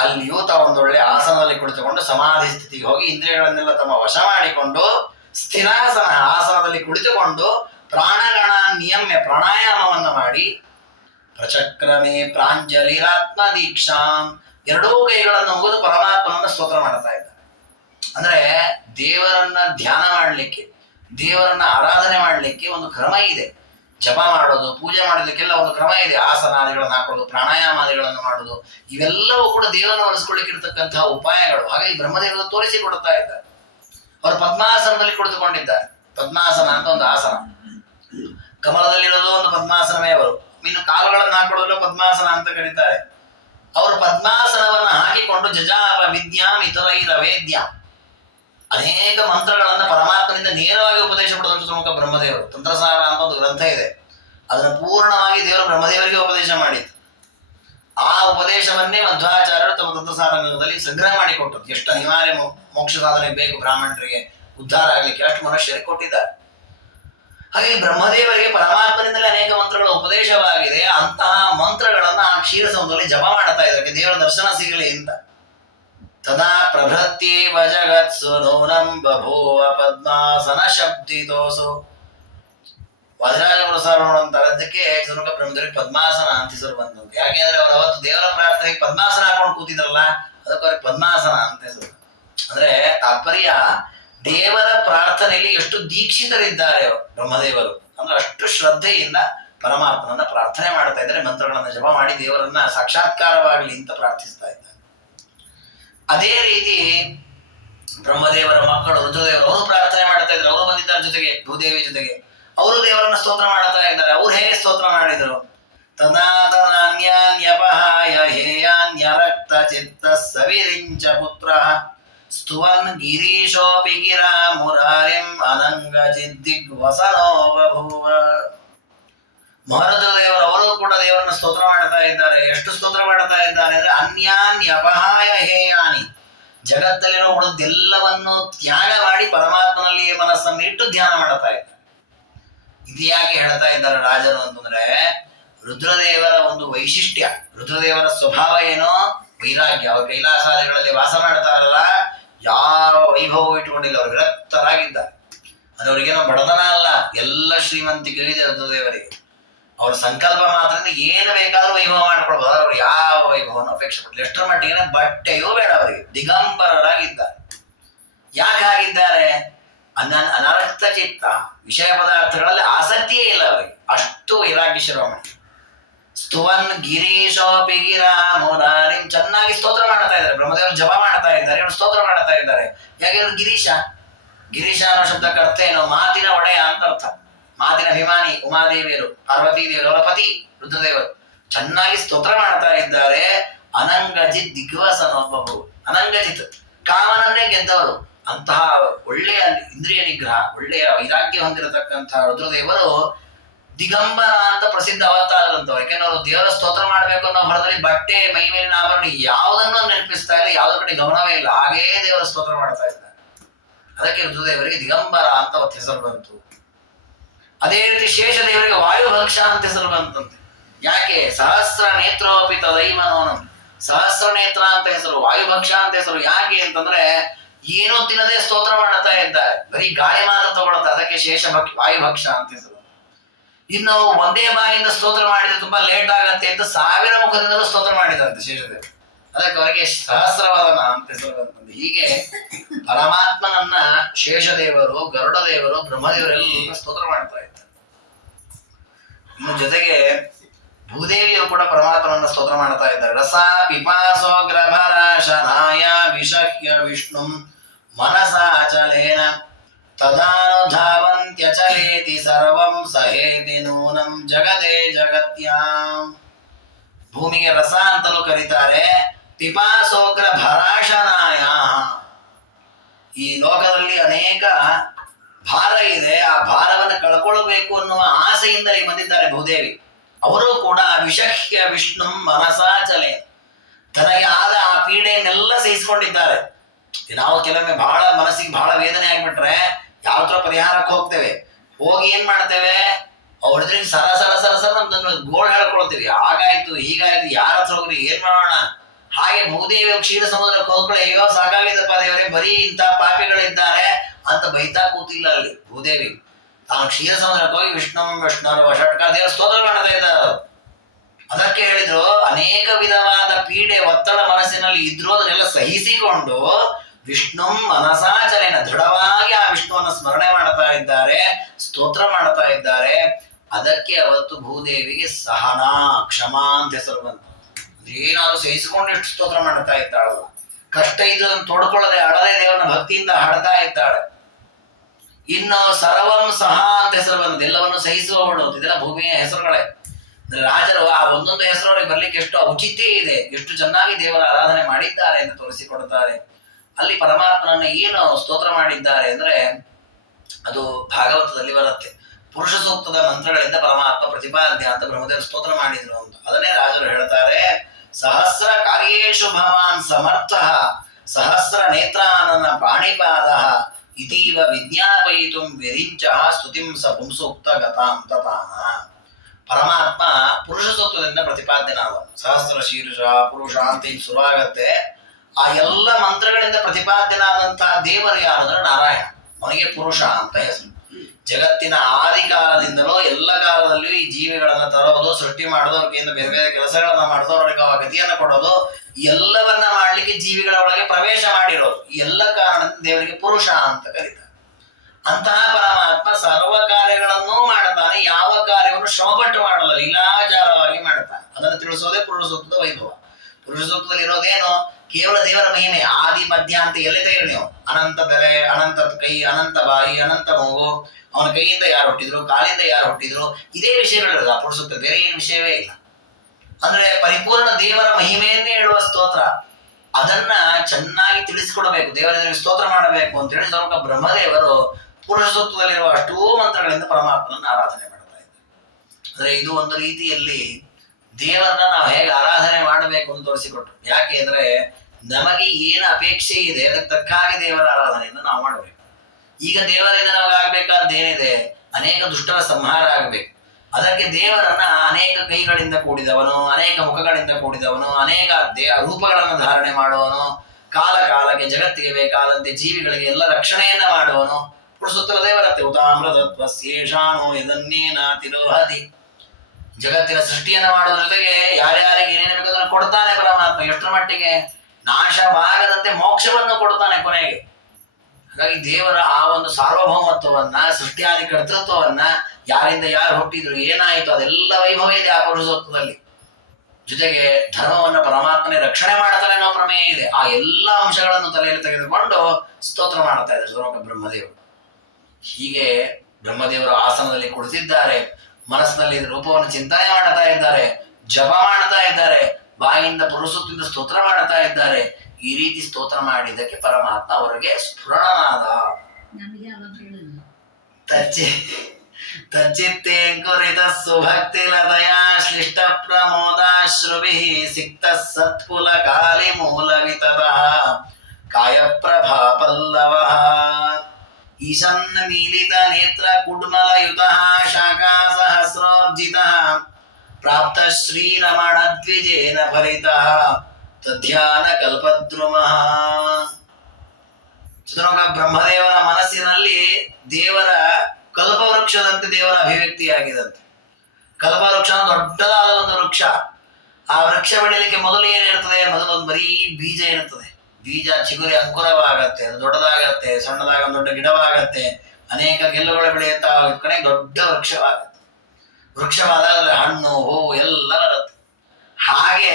ಅಲ್ಲಿಯೂ ತಾವು ಒಂದೊಳ್ಳೆ ಆಸನದಲ್ಲಿ ಕುಳಿತುಕೊಂಡು ಸಮಾಧಿ ಸ್ಥಿತಿಗೆ ಹೋಗಿ ಇಂದ್ರಿಯಗಳನ್ನೆಲ್ಲ ತಮ್ಮ ವಶ ಮಾಡಿಕೊಂಡು ಸ್ಥಿರಾಸನ ಆಸನದಲ್ಲಿ ಕುಳಿತುಕೊಂಡು ಪ್ರಾಣಗಣ ನಿಯಮ್ಯ ಪ್ರಾಣಾಯಾಮವನ್ನ ಮಾಡಿ ಪ್ರಚಕ್ರಮೇ ಪ್ರಾಂಜಲಿರಾತ್ಮ ದೀಕ್ಷಾಂ, ಎರಡೂ ಕೈಗಳನ್ನು ಮುಗಿದು ಪರಮಾತ್ಮನನ್ನ ಸ್ತೋತ್ರ ಮಾಡ್ತಾ ಇದ್ದಾರೆ. ಅಂದ್ರೆ ದೇವರನ್ನ ಧ್ಯಾನ ಮಾಡಲಿಕ್ಕೆ, ದೇವರನ್ನ ಆರಾಧನೆ ಮಾಡಲಿಕ್ಕೆ ಒಂದು ಕ್ರಮ ಇದೆ. ಜಪ ಮಾಡೋದು, ಪೂಜೆ ಮಾಡೋದಕ್ಕೆಲ್ಲ ಒಂದು ಕ್ರಮ ಇದೆ. ಆಸನಾದಿಗಳನ್ನು ಹಾಕೋದು, ಪ್ರಾಣಾಯಾಮಾದಿಗಳನ್ನು ಮಾಡೋದು, ಇವೆಲ್ಲವೂ ಕೂಡ ದೇವರನ್ನು ಒಲಿಸ್ಕೊಳ್ಳಿಕ್ಕೆ ಇರತಕ್ಕಂತಹ ಉಪಾಯಗಳು. ಹಾಗಾಗಿ ಬ್ರಹ್ಮದೇವರು ತೋರಿಸಿಕೊಡ್ತಾ ಇದ್ದಾರೆ. ಅವರು ಪದ್ಮಾಸನದಲ್ಲಿ ಕುಳಿತುಕೊಂಡಿದ್ದಾರೆ. ಪದ್ಮಾಸನ ಅಂತ ಒಂದು ಆಸನ, ಕಮಲದಲ್ಲಿರೋದು ಒಂದು ಪದ್ಮಾಸನವೇ. ಅವರು ಇನ್ನು ಕಾಲುಗಳನ್ನು ಹಾಕೊಳ್ಳಲು ಪದ್ಮಾಸನ ಅಂತ ಕರೀತಾರೆ. ಅವರು ಪದ್ಮಾಸನವನ್ನ ಹಾಕಿಕೊಂಡು ಜಜಾಪ ವಿದ್ಯಾಂ ಇತರೈರ ವೇದ್ಯ, ಅನೇಕ ಮಂತ್ರಗಳನ್ನ ಪರಮಾತ್ಮನಿಂದ ನೇರವಾಗಿ ಉಪದೇಶ ಪಡೆದಂತ ಪ್ರಮುಖ ಬ್ರಹ್ಮದೇವರು. ತಂತ್ರಸಾರ ಅಂತ ಒಂದು ಗ್ರಂಥ ಇದೆ, ಅದನ್ನು ಪೂರ್ಣವಾಗಿ ದೇವರು ಬ್ರಹ್ಮದೇವರಿಗೆ ಉಪದೇಶ ಮಾಡಿತ್ತು. ಆ ಉಪದೇಶವನ್ನೇ ಮಧ್ವಾಚಾರ್ಯರು ತಮ್ಮ ತಂತ್ರಸಾರಂಗದಲ್ಲಿ ಸಂಗ್ರಹ ಮಾಡಿಕೊಟ್ಟರು. ಎಷ್ಟು ಅನಿವಾರ್ಯ ಮೋಕ್ಷ ಸಾಧನೆ ಬೇಕು ಬ್ರಾಹ್ಮಣರಿಗೆ ಉದ್ಧಾರ ಆಗ್ಲಿಕ್ಕೆ, ಅಷ್ಟು ಮನುಷ್ಯರಿಗೆ ಕೊಟ್ಟಿದ್ದಾರೆ. ಹಾಗೆ ಬ್ರಹ್ಮದೇವರಿಗೆ ಪರಮಾತ್ಮನಿಂದಲೇ ಅನೇಕ ಮಂತ್ರಗಳ ಉಪದೇಶವಾಗಿದೆ. ಅಂತಹ ಮಂತ್ರಗಳನ್ನ ಆ ಕ್ಷೀರ ಸಮುದ್ರದಲ್ಲಿ ಜಪ ಮಾಡ್ತಾ ಇದ್ದಾರೆ, ದೇವರ ದರ್ಶನ ಸಿಗಲಿ ಅಂತ. ತದಾ ಪ್ರಭೃತ್ಯೇವ ಜಗತ್ಸು ನೂನಂ ಬಭೂವ ಪದ್ಮಾಸನ ಶಬ್ದಿತೋಸು. ವಾದಿರಾಜ ಸಾರ್ವಣ ಅಂತಾರೆ, ಅದಕ್ಕೆ ಜನಕ ಬ್ರಹ್ಮದೇವರಿಗೆ ಪದ್ಮಾಸನ ಅಂತ ಹೆಸರು ಬಂದಂತೆ. ಯಾಕೆಂದ್ರೆ ಅವರು ಅವತ್ತು ದೇವರ ಪ್ರಾರ್ಥನೆಗೆ ಪದ್ಮಾಸನ ಹಾಕೊಂಡು ಕೂತಿದ್ರಲ್ಲ, ಅದಕ್ಕೆ ಅವ್ರಿಗೆ ಪದ್ಮಾಸನ ಅಂತ ಹೆಸರು. ಅಂದ್ರೆ ತಾತ್ಪರ್ಯ, ದೇವರ ಪ್ರಾರ್ಥನೆಯಲ್ಲಿ ಎಷ್ಟು ದೀಕ್ಷಿತರಿದ್ದಾರೆ ಬ್ರಹ್ಮದೇವರು ಅಂದ್ರೆ ಅಷ್ಟು ಶ್ರದ್ಧೆಯಿಂದ ಪರಮಾತ್ಮನನ್ನ ಪ್ರಾರ್ಥನೆ ಮಾಡ್ತಾ ಇದ್ದಾರೆ. ಮಂತ್ರಗಳನ್ನ ಜಪ ಮಾಡಿ ದೇವರನ್ನ ಸಾಕ್ಷಾತ್ಕಾರವಾಗಲಿ ಅಂತ ಪ್ರಾರ್ಥಿಸ್ತಾ ಇದ್ದಾರೆ. ಅದೇ ರೀತಿ ಬ್ರಹ್ಮದೇವರ ಮಕ್ಕಳು ರುದ್ರದೇವರು, ಅವರು ಪ್ರಾರ್ಥನೆ ಮಾಡ್ತಾ ಇದ್ದಾರೆ. ಅವರು ಬಂದಿದ್ದಾರೆ ಜೊತೆಗೆ, ಭೂದೇವಿ ಜೊತೆಗೆ. ಅವರು ದೇವರನ್ನ ಸ್ತೋತ್ರ ಮಾಡ್ತಾ ಇದ್ದಾರೆ. ಅವ್ರು ಹೇಗೆ ಸ್ತೋತ್ರ ಮಾಡಿದರು? ತದಾತನಾನ್ಯಪಹಾಯ ಹೇಯಾನ್ಯ ರಕ್ತ ಚಿತ್ತ ಸವಿರಿಂಚ ಪುತ್ರ ಸ್ತುವನ್ ಗಿರೀಶೋಪಿ ಗಿರಾ ಮುರಾರಿಂ ಅನಂಗ ಚಿದ್ದಿಗ್ವಸನೋ ಬಭೂವ. ಮಹಾರುದ್ರದೇವರು ಅವರು ಕೂಡ ದೇವರನ್ನ ಸ್ತೋತ್ರ ಮಾಡ್ತಾ ಇದ್ದಾರೆ. ಎಷ್ಟು ಸ್ತೋತ್ರ ಮಾಡ್ತಾ ಇದ್ದಾರೆ ಅಂದ್ರೆ, ಅನ್ಯಾನ್ಯಪಹಾಯ ಹೇಯಾನಿ, ಜಗತ್ತಲ್ಲಿರೋ ಉಳಿದೆಲ್ಲವನ್ನು ತ್ಯಾಗ ಮಾಡಿ ಪರಮಾತ್ಮನಲ್ಲಿಯೇ ಮನಸ್ಸನ್ನು ಇಟ್ಟು ಧ್ಯಾನ ಮಾಡ್ತಾ ಇದ್ದಾರೆ. ಇದು ಯಾಕೆ ಹೇಳ್ತಾ ಇದ್ದಾರೆ ರಾಜರು ಅಂತಂದ್ರೆ, ರುದ್ರದೇವರ ಒಂದು ವೈಶಿಷ್ಟ್ಯ, ರುದ್ರದೇವರ ಸ್ವಭಾವ ಏನೋ ವೈರಾಗ್ಯ. ಅವರು ಕೈಲಾಸಾದಿಗಳಲ್ಲಿ ವಾಸ ಮಾಡ್ತಾರಲ್ಲ, ಯಾವ ವೈಭವ ಇಟ್ಕೊಂಡಿಲ್ಲ, ಅವರು ವಿರಕ್ತರಾಗಿದ್ದಾರೆ. ಅದವರಿಗೇನೋ ಬಡತನ ಅಲ್ಲ, ಎಲ್ಲ ಶ್ರೀಮಂತಿಕೆ ಇದೆ ರುದ್ರದೇವರಿಗೆ. ಅವ್ರ ಸಂಕಲ್ಪ ಮಾತ್ರದಿಂದ ಏನು ಬೇಕಾದ್ರೂ ವೈಭವ ಮಾಡ್ಕೊಳ್ಬೋದು. ಅವ್ರು ಯಾವ ವೈಭವವನ್ನು ಅಪೇಕ್ಷೆ ಪಡಲಿಲ್ಲ. ಎಷ್ಟರ ಮಟ್ಟಿಗೆ ಬಟ್ಟೆಯೂ ಬೇಡ ಅವರಿಗೆ, ದಿಗಂಬರರಾಗಿದ್ದಾರೆ. ಯಾಕೆ ಆಗಿದ್ದಾರೆ? ಅನರ್ಥ ಚಿತ್ತ, ವಿಷಯ ಪದಾರ್ಥಗಳಲ್ಲಿ ಆಸಕ್ತಿಯೇ ಇಲ್ಲ ಅವರಿಗೆ, ಅಷ್ಟು ವೈರಾಗ್ಯ ಶಿರೋಮಣಿ. ಸ್ತುವನ್ ಗಿರೀಶೋಪಿ ಗಿರಾ ಮುರಾರಿಂ, ಚೆನ್ನಾಗಿ ಸ್ತೋತ್ರ ಮಾಡ್ತಾ ಇದ್ದಾರೆ. ಬ್ರಹ್ಮದೇವರು ಜಪ ಮಾಡ್ತಾ ಇದ್ದಾರೆ, ಇವರು ಸ್ತೋತ್ರ ಮಾಡ್ತಾ ಇದ್ದಾರೆ. ಯಾಕೆ ಇವರು ಗಿರೀಶ? ಗಿರೀಶ ಅನ್ನೋ ಶಬ್ದಕ್ಕೆ ಅರ್ಥ ಏನು? ಮಾತಿನ ಒಡೆಯ ಅಂತ ಅರ್ಥ. ಮಾತಿನ ಅಭಿಮಾನಿ ಉಮಾದೇವಿಯರು, ಪಾರ್ವತೀ ದೇವರು, ಅವರ ಪತಿ ರುದ್ರದೇವರು ಚೆನ್ನಾಗಿ ಸ್ತೋತ್ರ ಮಾಡ್ತಾ ಇದ್ದಾರೆ. ಅನಂಗಜಿತ್ ದಿಗ್ವಸನೊಬ್ಬರು, ಅನಂಗಜಿತ್ ಕಾಮನನ್ನೇ ಗೆದ್ದವರು, ಅಂತಹ ಒಳ್ಳೆಯ ಇಂದ್ರಿಯ ನಿಗ್ರಹ, ಒಳ್ಳೆಯ ವೈರಾಗ್ಯ ಹೊಂದಿರತಕ್ಕಂತಹ ರುದ್ರದೇವರು ದಿಗಂಬರ ಅಂತ ಪ್ರಸಿದ್ಧ ಅವತಾರದಂತವ್ರು. ಯಾಕೆಂದ್ರೆ ಅವರು ದೇವರ ಸ್ತೋತ್ರ ಮಾಡ್ಬೇಕು ಅನ್ನೋ ಭರದಲ್ಲಿ ಬಟ್ಟೆ, ಮೈ ಮೇಲಿನ ಆಭರಣ ಯಾವುದನ್ನು ನೆನಪಿಸ್ತಾ ಇಲ್ಲ, ಯಾವುದ್ರ ಕಡೆ ಗಮನವೇ ಇಲ್ಲ, ಹಾಗೇ ದೇವರ ಸ್ತೋತ್ರ ಮಾಡ್ತಾ ಇದ್ದಾರೆ. ಅದಕ್ಕೆ ರುದ್ರದೇವರಿಗೆ ದಿಗಂಬರ ಅಂತ ಅವತ್ತು ಹೆಸರು ಬಂತು. ಅದೇ ರೀತಿ ಶೇಷದೇವರಿಗೆ ವಾಯುಭಕ್ಷ ಅಂತ ಹೆಸರು ಬಂತಂತೆ. ಯಾಕೆ? ಸಹಸ್ರ ನೇತ್ರೋಪಿ ತದೈವನೋನಂ, ಸಹಸ್ರ ನೇತ್ರ ಅಂತ ಹೆಸರು, ವಾಯುಭಕ್ಷ ಅಂತ ಹೆಸರು. ಯಾಕೆ ಅಂತಂದ್ರೆ ಏನೋ ತಿನ್ನದೇ ಸ್ತೋತ್ರ ಮಾಡ್ತಾ ಇದ್ದಾರೆ, ಬರೀ ಗಾಳಿ ಮಾತ್ರ ತಗೊಳ್ತಾರೆ. ಅದಕ್ಕೆ ವಾಯುಭಕ್ಷ ಅಂತ ಹೆಸರು. ಇನ್ನು ಒಂದೇ ಬಾಯಿಂದ ಸ್ತೋತ್ರ ಮಾಡಿದ್ರೆ ತುಂಬಾ ಲೇಟ್ ಆಗತ್ತೆ ಅಂತ 1000 ಮುಖದಿಂದಲೂ ಸ್ತೋತ್ರ ಮಾಡಿದಂತೆ ಶೇಷದೇವರು. ಅದಕ್ಕೆ ಅವರಿಗೆ ಸಹಸ್ರವದನ ಅಂತ ಹೆಸರು ಬಂತಂತೆ. ಹೀಗೆ ಪರಮಾತ್ಮನನ್ನ ಶೇಷದೇವರು, ಗರುಡದೇವರು, ಬ್ರಹ್ಮದೇವರೆಲ್ಲ ಸ್ತೋತ್ರ ಮಾಡ್ತಾ ಇದ್ದಾರೆ. ಇನ್ನು ಜೊತೆಗೆ ಭೂದೇವಿಯರು ಕೂಡ ಪರಮಾತ್ಮನನ್ನ ಸ್ತೋತ್ರ ಮಾಡ್ತಾ ಇದ್ದಾರೆ. ರಸ ಪಿಪಾಸೋಗ್ರಭರಾಶನಾಯ ವಿಷಹ್ಯ ವಿಷ್ಣು ಮನಸಾಚಲೇನ ತದಾನುಧಾವಂತ್ಯಚಲೇತಿ ಸರ್ವಂ ಸಹೇತಿ ನೂನಂ ಜಗದೇ ಜಗತ್ಯಾಂ. ಭೂಮಿಗೆ ರಸ ಅಂತಲೂ ಕರೀತಾರೆ. ಪಿಪಾಸೋಗ್ರ ಭರಾಶನಾಯ, ಈ ಲೋಕದಲ್ಲಿ ಅನೇಕ ಭಾರ ಇದೆ, ಆ ಭಾರವನ್ನು ಕಳ್ಕೊಳ್ಬೇಕು ಅನ್ನುವ ಆಸೆಯಿಂದ ಬಂದಿದ್ದಾರೆ ಭೂದೇವಿ. ಅವರು ಕೂಡ ವಿಷಹ್ಯ ವಿಷ್ಣು ಮನಸಾಚಲೆ, ತನಗೆ ಆದ ಆ ಪೀಡೆಯನ್ನೆಲ್ಲ ಸಹಿಸಿಕೊಂಡಿದ್ದಾರೆ. ನಾವು ಕೆಲವೊಮ್ಮೆ ಬಹಳ ಮನಸ್ಸಿಗೆ ಬಹಳ ವೇದನೆ ಆಗ್ಬಿಟ್ರೆ ಯಾವ ತರ ಪರಿಹಾರಕ್ಕೆ ಹೋಗ್ತೇವೆ, ಹೋಗಿ ಏನ್ ಮಾಡ್ತೇವೆ, ಅವ್ರದ್ರಿಗೆ ಸರ ಸರ ಸರ ಸರ ನಮ್ದನ್ನು ಗೋಳ್ ಹೇಳ್ಕೊಳ್ತೀವಿ. ಹಾಗಾಯ್ತು ಹೀಗಾಯ್ತು, ಯಾರ ಹತ್ರ ಹೋಗ್ರಿ, ಏನ್ ಮಾಡೋಣ. ಹಾಗೆ ಭೂದೇವಿ ಕ್ಷೀರ ಸಮುದ್ರಕ್ಕೆ ಹೋಗ್ಕೊಳ್ಳಿ, ಅಯ್ಯೋ ಸಾಕಾಗಿದ್ದಪ್ಪ ದೇವರೇ, ಬರೀ ಇಂಥ ಪಾಪಿಗಳಿದ್ದಾರೆ ಅಂತ ಬೈತಾ ಕೂತಿಲ್ಲ ಅಲ್ಲಿ ಭೂದೇವಿ. ತಾನು ಕ್ಷೀರ ಸಮುದ್ರಕ್ಕೆ ಹೋಗಿ ವಿಷ್ಣು ವಿಷ್ಣುರು ವಷಟ್ಕ ದೇವರ ಸ್ತೋತ್ರ ಮಾಡ್ತಾ ಇದ್ದಾರೆ. ಅದಕ್ಕೆ ಹೇಳಿದ್ರು, ಅನೇಕ ವಿಧವಾದ ಪೀಡೆ ಒತ್ತಡ ಮನಸ್ಸಿನಲ್ಲಿ ಇದ್ರೂ ಅದನ್ನೆಲ್ಲ ಸಹಿಸಿಕೊಂಡು ವಿಷ್ಣು ಮನಸಾಚಲೆನ ದೃಢವಾಗಿ ಆ ವಿಷ್ಣುವನ್ನ ಸ್ಮರಣೆ ಮಾಡ್ತಾ ಇದ್ದಾರೆ, ಸ್ತೋತ್ರ ಮಾಡ್ತಾ ಇದ್ದಾರೆ. ಅದಕ್ಕೆ ಅವತ್ತು ಭೂದೇವಿಗೆ ಸಹನಾ, ಕ್ಷಮಾ ಅಂತ ಹೆಸರು ಬಂತು. ಏನಾದ್ರು ಸಹಿಸಿಕೊಂಡು ಎಷ್ಟು ಸ್ತೋತ್ರ ಮಾಡ್ತಾ ಇದ್ದಾಳಲ್ಲ, ಕಷ್ಟ ಇದ್ದದನ್ನು ತೋಡ್ಕೊಳ್ಳದೆ ಅಳದೆ ದೇವರನ್ನ ಭಕ್ತಿಯಿಂದ ಹಾಡ್ತಾ ಇದ್ದಾಳೆ. ಇನ್ನು ಸರ್ವಂ ಸಹ ಅಂತ ಹೆಸರು ಬಂದಿದೆ, ಎಲ್ಲವನ್ನು ಸಹಿಸುವವಳು. ಇದೆಲ್ಲ ಭೂಮಿಯ ಹೆಸರುಗಳೇ. ರಾಜರು ಆ ಒಂದೊಂದು ಹೆಸರವರಿಗೆ ಬರ್ಲಿಕ್ಕೆ ಎಷ್ಟು ಔಚಿತ್ಯ ಇದೆ, ಎಷ್ಟು ಚೆನ್ನಾಗಿ ದೇವರ ಆರಾಧನೆ ಮಾಡಿದ್ದಾರೆ ಎಂದು ತೋರಿಸಿಕೊಡುತ್ತಾರೆ. ಅಲ್ಲಿ ಪರಮಾತ್ಮನನ್ನ ಏನು ಸ್ತೋತ್ರ ಮಾಡಿದ್ದಾರೆ ಅಂದ್ರೆ ಅದು ಭಾಗವತದಲ್ಲಿ ಬರುತ್ತೆ. ಪುರುಷ ಸೂಕ್ತದ ಮಂತ್ರಗಳಿಂದ ಪರಮಾತ್ಮ ಪ್ರತಿಪಾದ್ಯ ಅಂತ ಬ್ರಹ್ಮದೇವರು ಸ್ತೋತ್ರ ಮಾಡಿದ್ರು ಅಂತ. ಅದನ್ನೇ ರಾಜರು ಹೇಳ್ತಾರೆ, ಸಹಸ್ರ ಕಾರ್ಯೇಶು ಭವಾನ್ ಸಮರ್ಥ ಸಹಸ್ರ ನೇತ್ರಾನನ ಪ್ರಾಣಿಪಾದ ಇದೀವ ವಿಜ್ಞಾಪಯಿತು ವಿರಿಂಚ ಸ್ತುತಿಂ ಸ ಪುಂಸೂಕ್ತ ಗತಾಂ ತತಾನ. ಪರಮಾತ್ಮ ಪುರುಷ ಸೂಕ್ತದಿಂದ ಪ್ರತಿಪಾದ್ಯನಾದ ಸಹಸ್ರ ಶೀರ್ಷ ಪುರುಷ ಅಂತ ಈಗ ಶುರುವಾಗತ್ತೆ. ಆ ಎಲ್ಲ ಮಂತ್ರಗಳಿಂದ ಪ್ರತಿಪಾದ್ಯನಾದಂತಹ ದೇವರು ಯಾರಂದ್ರೆ ನಾರಾಯಣ. ಅವನಿಗೆ ಪುರುಷ ಅಂತ ಹೆಸರು. ಜಗತ್ತಿನ ಆದಿ ಕಾಲದಿಂದಲೂ ಎಲ್ಲ ಕಾಲದಲ್ಲಿಯೂ ಈ ಜೀವಿಗಳನ್ನ ತರೋದು, ಸೃಷ್ಟಿ ಮಾಡೋದು, ಅವ್ರಿಗಿಂತ ಬೇರೆ ಬೇರೆ ಕೆಲಸಗಳನ್ನ ಮಾಡೋದು, ಅವ್ರಿಗೆ ಆ ಗತಿಯನ್ನ ಕೊಡೋದು, ಎಲ್ಲವನ್ನ ಮಾಡ್ಲಿಕ್ಕೆ ಜೀವಿಗಳ ಒಳಗೆ ಪ್ರವೇಶ ಮಾಡಿರೋದು, ಈ ಎಲ್ಲ ಕಾರಣದಿಂದ ದೇವರಿಗೆ ಪುರುಷ ಅಂತ ಕರೀತಾರೆ. ಅಂತಹ ಪರಮಾತ್ಮ ಸರ್ವ ಕಾರ್ಯಗಳನ್ನೂ ಮಾಡ್ತಾನೆ. ಯಾವ ಕಾರ್ಯವನ್ನು ಶ್ರಮಪಟ್ಟು ಮಾಡಲ್ಲ, ಲೀಲಾಚಾರವಾಗಿ ಮಾಡ್ತಾನೆ. ಅದನ್ನು ತಿಳಿಸೋದೇ ಪುರುಷ ಸೂಕ್ತದ ವೈಭವ. ಪುರುಷ ಸೂಕ್ತದಲ್ಲಿ ಇರೋದೇನು? ಕೇವಲ ದೇವರ ಮಹಿಮೆ. ಆದಿ ಮಧ್ಯ ಅಂತ ಎಲ್ಲಿ ತೆಗೆದು ನೀವು, ಅನಂತ ತಲೆ, ಅನಂತ ಕೈ, ಅನಂತ ಬಾಯಿ, ಅನಂತ ಮೂಗು, ಅವನ ಕೈಯಿಂದ ಯಾರು ಹುಟ್ಟಿದ್ರು, ಕಾಲಿಂದ ಯಾರು ಹುಟ್ಟಿದ್ರು, ಇದೇ ವಿಷಯಗಳಿರೋದು ಆ ಪುರುಷ ಸೂಕ್ತ, ಬೇರೆ ಏನು ವಿಷಯವೇ ಇಲ್ಲ. ಅಂದ್ರೆ ಪರಿಪೂರ್ಣ ದೇವರ ಮಹಿಮೆಯನ್ನೇ ಹೇಳುವ ಸ್ತೋತ್ರ. ಅದನ್ನ ಚೆನ್ನಾಗಿ ತಿಳಿಸಿಕೊಡಬೇಕು, ದೇವರ ಸ್ತೋತ್ರ ಮಾಡಬೇಕು ಅಂತ ಹೇಳಿ ಸ್ವಲ್ಪ ಬ್ರಹ್ಮದೇವರು ಪುರುಷ ಸೂಕ್ತದಲ್ಲಿರುವ ಅಷ್ಟೂ ಮಂತ್ರಗಳಿಂದ ಪರಮಾತ್ಮನನ್ನ ಆರಾಧನೆ ಮಾಡ್ತಾ ಇದ್ದಾರೆ. ಅಂದ್ರೆ ಇದು ಒಂದು ರೀತಿಯಲ್ಲಿ ದೇವರನ್ನ ನಾವು ಹೇಗೆ ಆರಾಧನೆ ಮಾಡಬೇಕು ಅಂತ ತೋರಿಸಿಕೊಟ್ರು. ಯಾಕೆ ಅಂದ್ರೆ ನಮಗೆ ಏನು ಅಪೇಕ್ಷೆ ಇದೆ ಅದಕ್ಕೆ ತಕ್ಕ ಹಾಗೆ ದೇವರ ಆರಾಧನೆಯನ್ನು ನಾವು ಮಾಡಬೇಕು. ಈಗ ದೇವರಿಂದ ನಮಗಾಗಬೇಕಾದ್ದೇನಿದೆ? ಅನೇಕ ದುಷ್ಟರ ಸಂಹಾರ ಆಗಬೇಕು, ಅದಕ್ಕೆ ದೇವರನ್ನ ಅನೇಕ ಕೈಗಳಿಂದ ಕೂಡಿದವನು, ಅನೇಕ ಮುಖಗಳಿಂದ ಕೂಡಿದವನು, ಅನೇಕ ರೂಪಗಳನ್ನು ಧಾರಣೆ ಮಾಡುವವನು, ಕಾಲ ಕಾಲಕ್ಕೆ ಜಗತ್ತಿಗೆ ಬೇಕಾದಂತೆ ಜೀವಿಗಳಿಗೆ ಎಲ್ಲ ರಕ್ಷಣೆಯನ್ನ ಮಾಡುವನು. ಪುರುಷೋತ್ತರ ಬರುತ್ತೆ, ಉತಾಮ್ರತತ್ವಶೇಷಾನೋ ಇದನ್ನೇನ ತಿರೋಹತಿ. ಜಗತ್ತಿನ ಸೃಷ್ಟಿಯನ್ನ ಮಾಡುವ ಜೊತೆಗೆ ಯಾರ್ಯಾರಿಗೆ ಏನೇನು ಬೇಕು ಅದನ್ನು ಕೊಡ್ತಾನೆ ಪರಮಾತ್ಮ. ಎಷ್ಟರ ಮಟ್ಟಿಗೆ ನಾಶವಾಗದಂತೆ ಮೋಕ್ಷವನ್ನು ಕೊಡ್ತಾನೆ ಕೊನೆಗೆ. ಹಾಗಾಗಿ ದೇವರ ಆ ಒಂದು ಸಾರ್ವಭೌಮತ್ವವನ್ನ, ಸೃಷ್ಟಿಯಾದಿ ಕರ್ತೃತ್ವವನ್ನ, ಯಾರಿಂದ ಯಾರು ಹುಟ್ಟಿದ್ರು, ಏನಾಯಿತು, ಅದೆಲ್ಲ ವೈಭವ ಇದೆ ಆ ಪುರುಷೋತ್ತದಲ್ಲಿ. ಜೊತೆಗೆ ಧರ್ಮವನ್ನ ಪರಮಾತ್ಮನೇ ರಕ್ಷಣೆ ಮಾಡ್ತಾನೆ ಅನ್ನೋ ಪ್ರಮೇಯ ಇದೆ. ಆ ಎಲ್ಲ ಅಂಶಗಳನ್ನು ತಲೆಯಲ್ಲಿ ತೆಗೆದುಕೊಂಡು ಸ್ತೋತ್ರ ಮಾಡ್ತಾ ಇದ್ದಾರೆ ಶ್ರೀ ಬ್ರಹ್ಮದೇವರು. ಹೀಗೆ ಬ್ರಹ್ಮದೇವರು ಆಸನದಲ್ಲಿ ಕುಳಿತಿದ್ದಾರೆ, ಮನಸ್ಸಿನಲ್ಲಿ ರೂಪವನ್ನು ಚಿಂತನೆ ಮಾಡ್ತಾ ಇದ್ದಾರೆ, ಜಪ ಮಾಡ್ತಾ ಇದ್ದಾರೆ, ಬಾಯಿಂದ ಪುರುಷೋತ್ತಿಂದ ಸ್ತೋತ್ರ ಮಾಡ್ತಾ ಇದ್ದಾರೆ. ಈ ರೀತಿ ಸ್ತೋತ್ರ ಮಾಡಿದ್ದಕ್ಕೆ ಪರಮಾತ್ಮ ಅವರಿಗೆ ಸ್ಫುರಣನಾದ. ತಚ್ಚಿತ್ತೇಂಕುರಿತ ಸುಭಕ್ತಿ ಲತಯಾ ಶ್ಲಿಷ್ಟ ಪ್ರಮೋದಾಶ್ರುಭಿ ಸಿಕ್ತ ಸತ್ಕುಲ ಕಾಲಿ ಮೂಲ ವಿತತಃ ಕಾಯ ಪ್ರಭಾ ಪಲ್ಲವ ಈಶನ್ನ ಮೀಲಿತ ನೇತ್ರ ಕುಡ್ಮಲಯುತ ಶಾಖಾ ಸಹಸ್ರೋರ್ಜಿತ ಪ್ರಾಪ್ತ ಶ್ರೀರಮಣ ದ್ವಿಜೇನ ಫಲಿತ ತಧ್ಯಾನ ಕಲ್ಪದ್ರುಮಃ. ಬ್ರಹ್ಮದೇವರ ಮನಸ್ಸಿನಲ್ಲಿ ದೇವರ ಕಲ್ಪವೃಕ್ಷದಂತೆ ದೇವರ ಅಭಿವ್ಯಕ್ತಿಯಾಗಿದಂತೆ. ಕಲ್ಪವೃಕ್ಷ ದೊಡ್ಡದಾದ ಒಂದು ವೃಕ್ಷ. ಆ ವೃಕ್ಷ ಬೆಳೆಯಲಿಕ್ಕೆ ಮೊದಲು ಏನಿರ್ತದೆ? ಮೊದಲೊಂದು ಬರೀ ಬೀಜ ಇರ್ತದೆ. ಬೀಜ ಚಿಗುರಿ ಅಂಕುರವಾಗತ್ತೆ, ಅದು ದೊಡ್ಡದಾಗತ್ತೆ, ಸಣ್ಣದಾಗ ದೊಡ್ಡ ಗಿಡವಾಗತ್ತೆ, ಅನೇಕ ಗೆಲ್ಲುಗಳು ಬೆಳೆಯುತ್ತಾ ಕಡೆ ದೊಡ್ಡ ವೃಕ್ಷವಾಗತ್ತೆ. ವೃಕ್ಷವಾದಾಗ ಹಣ್ಣು ಹೂವು ಎಲ್ಲ ಬರುತ್ತೆ. ಹಾಗೆ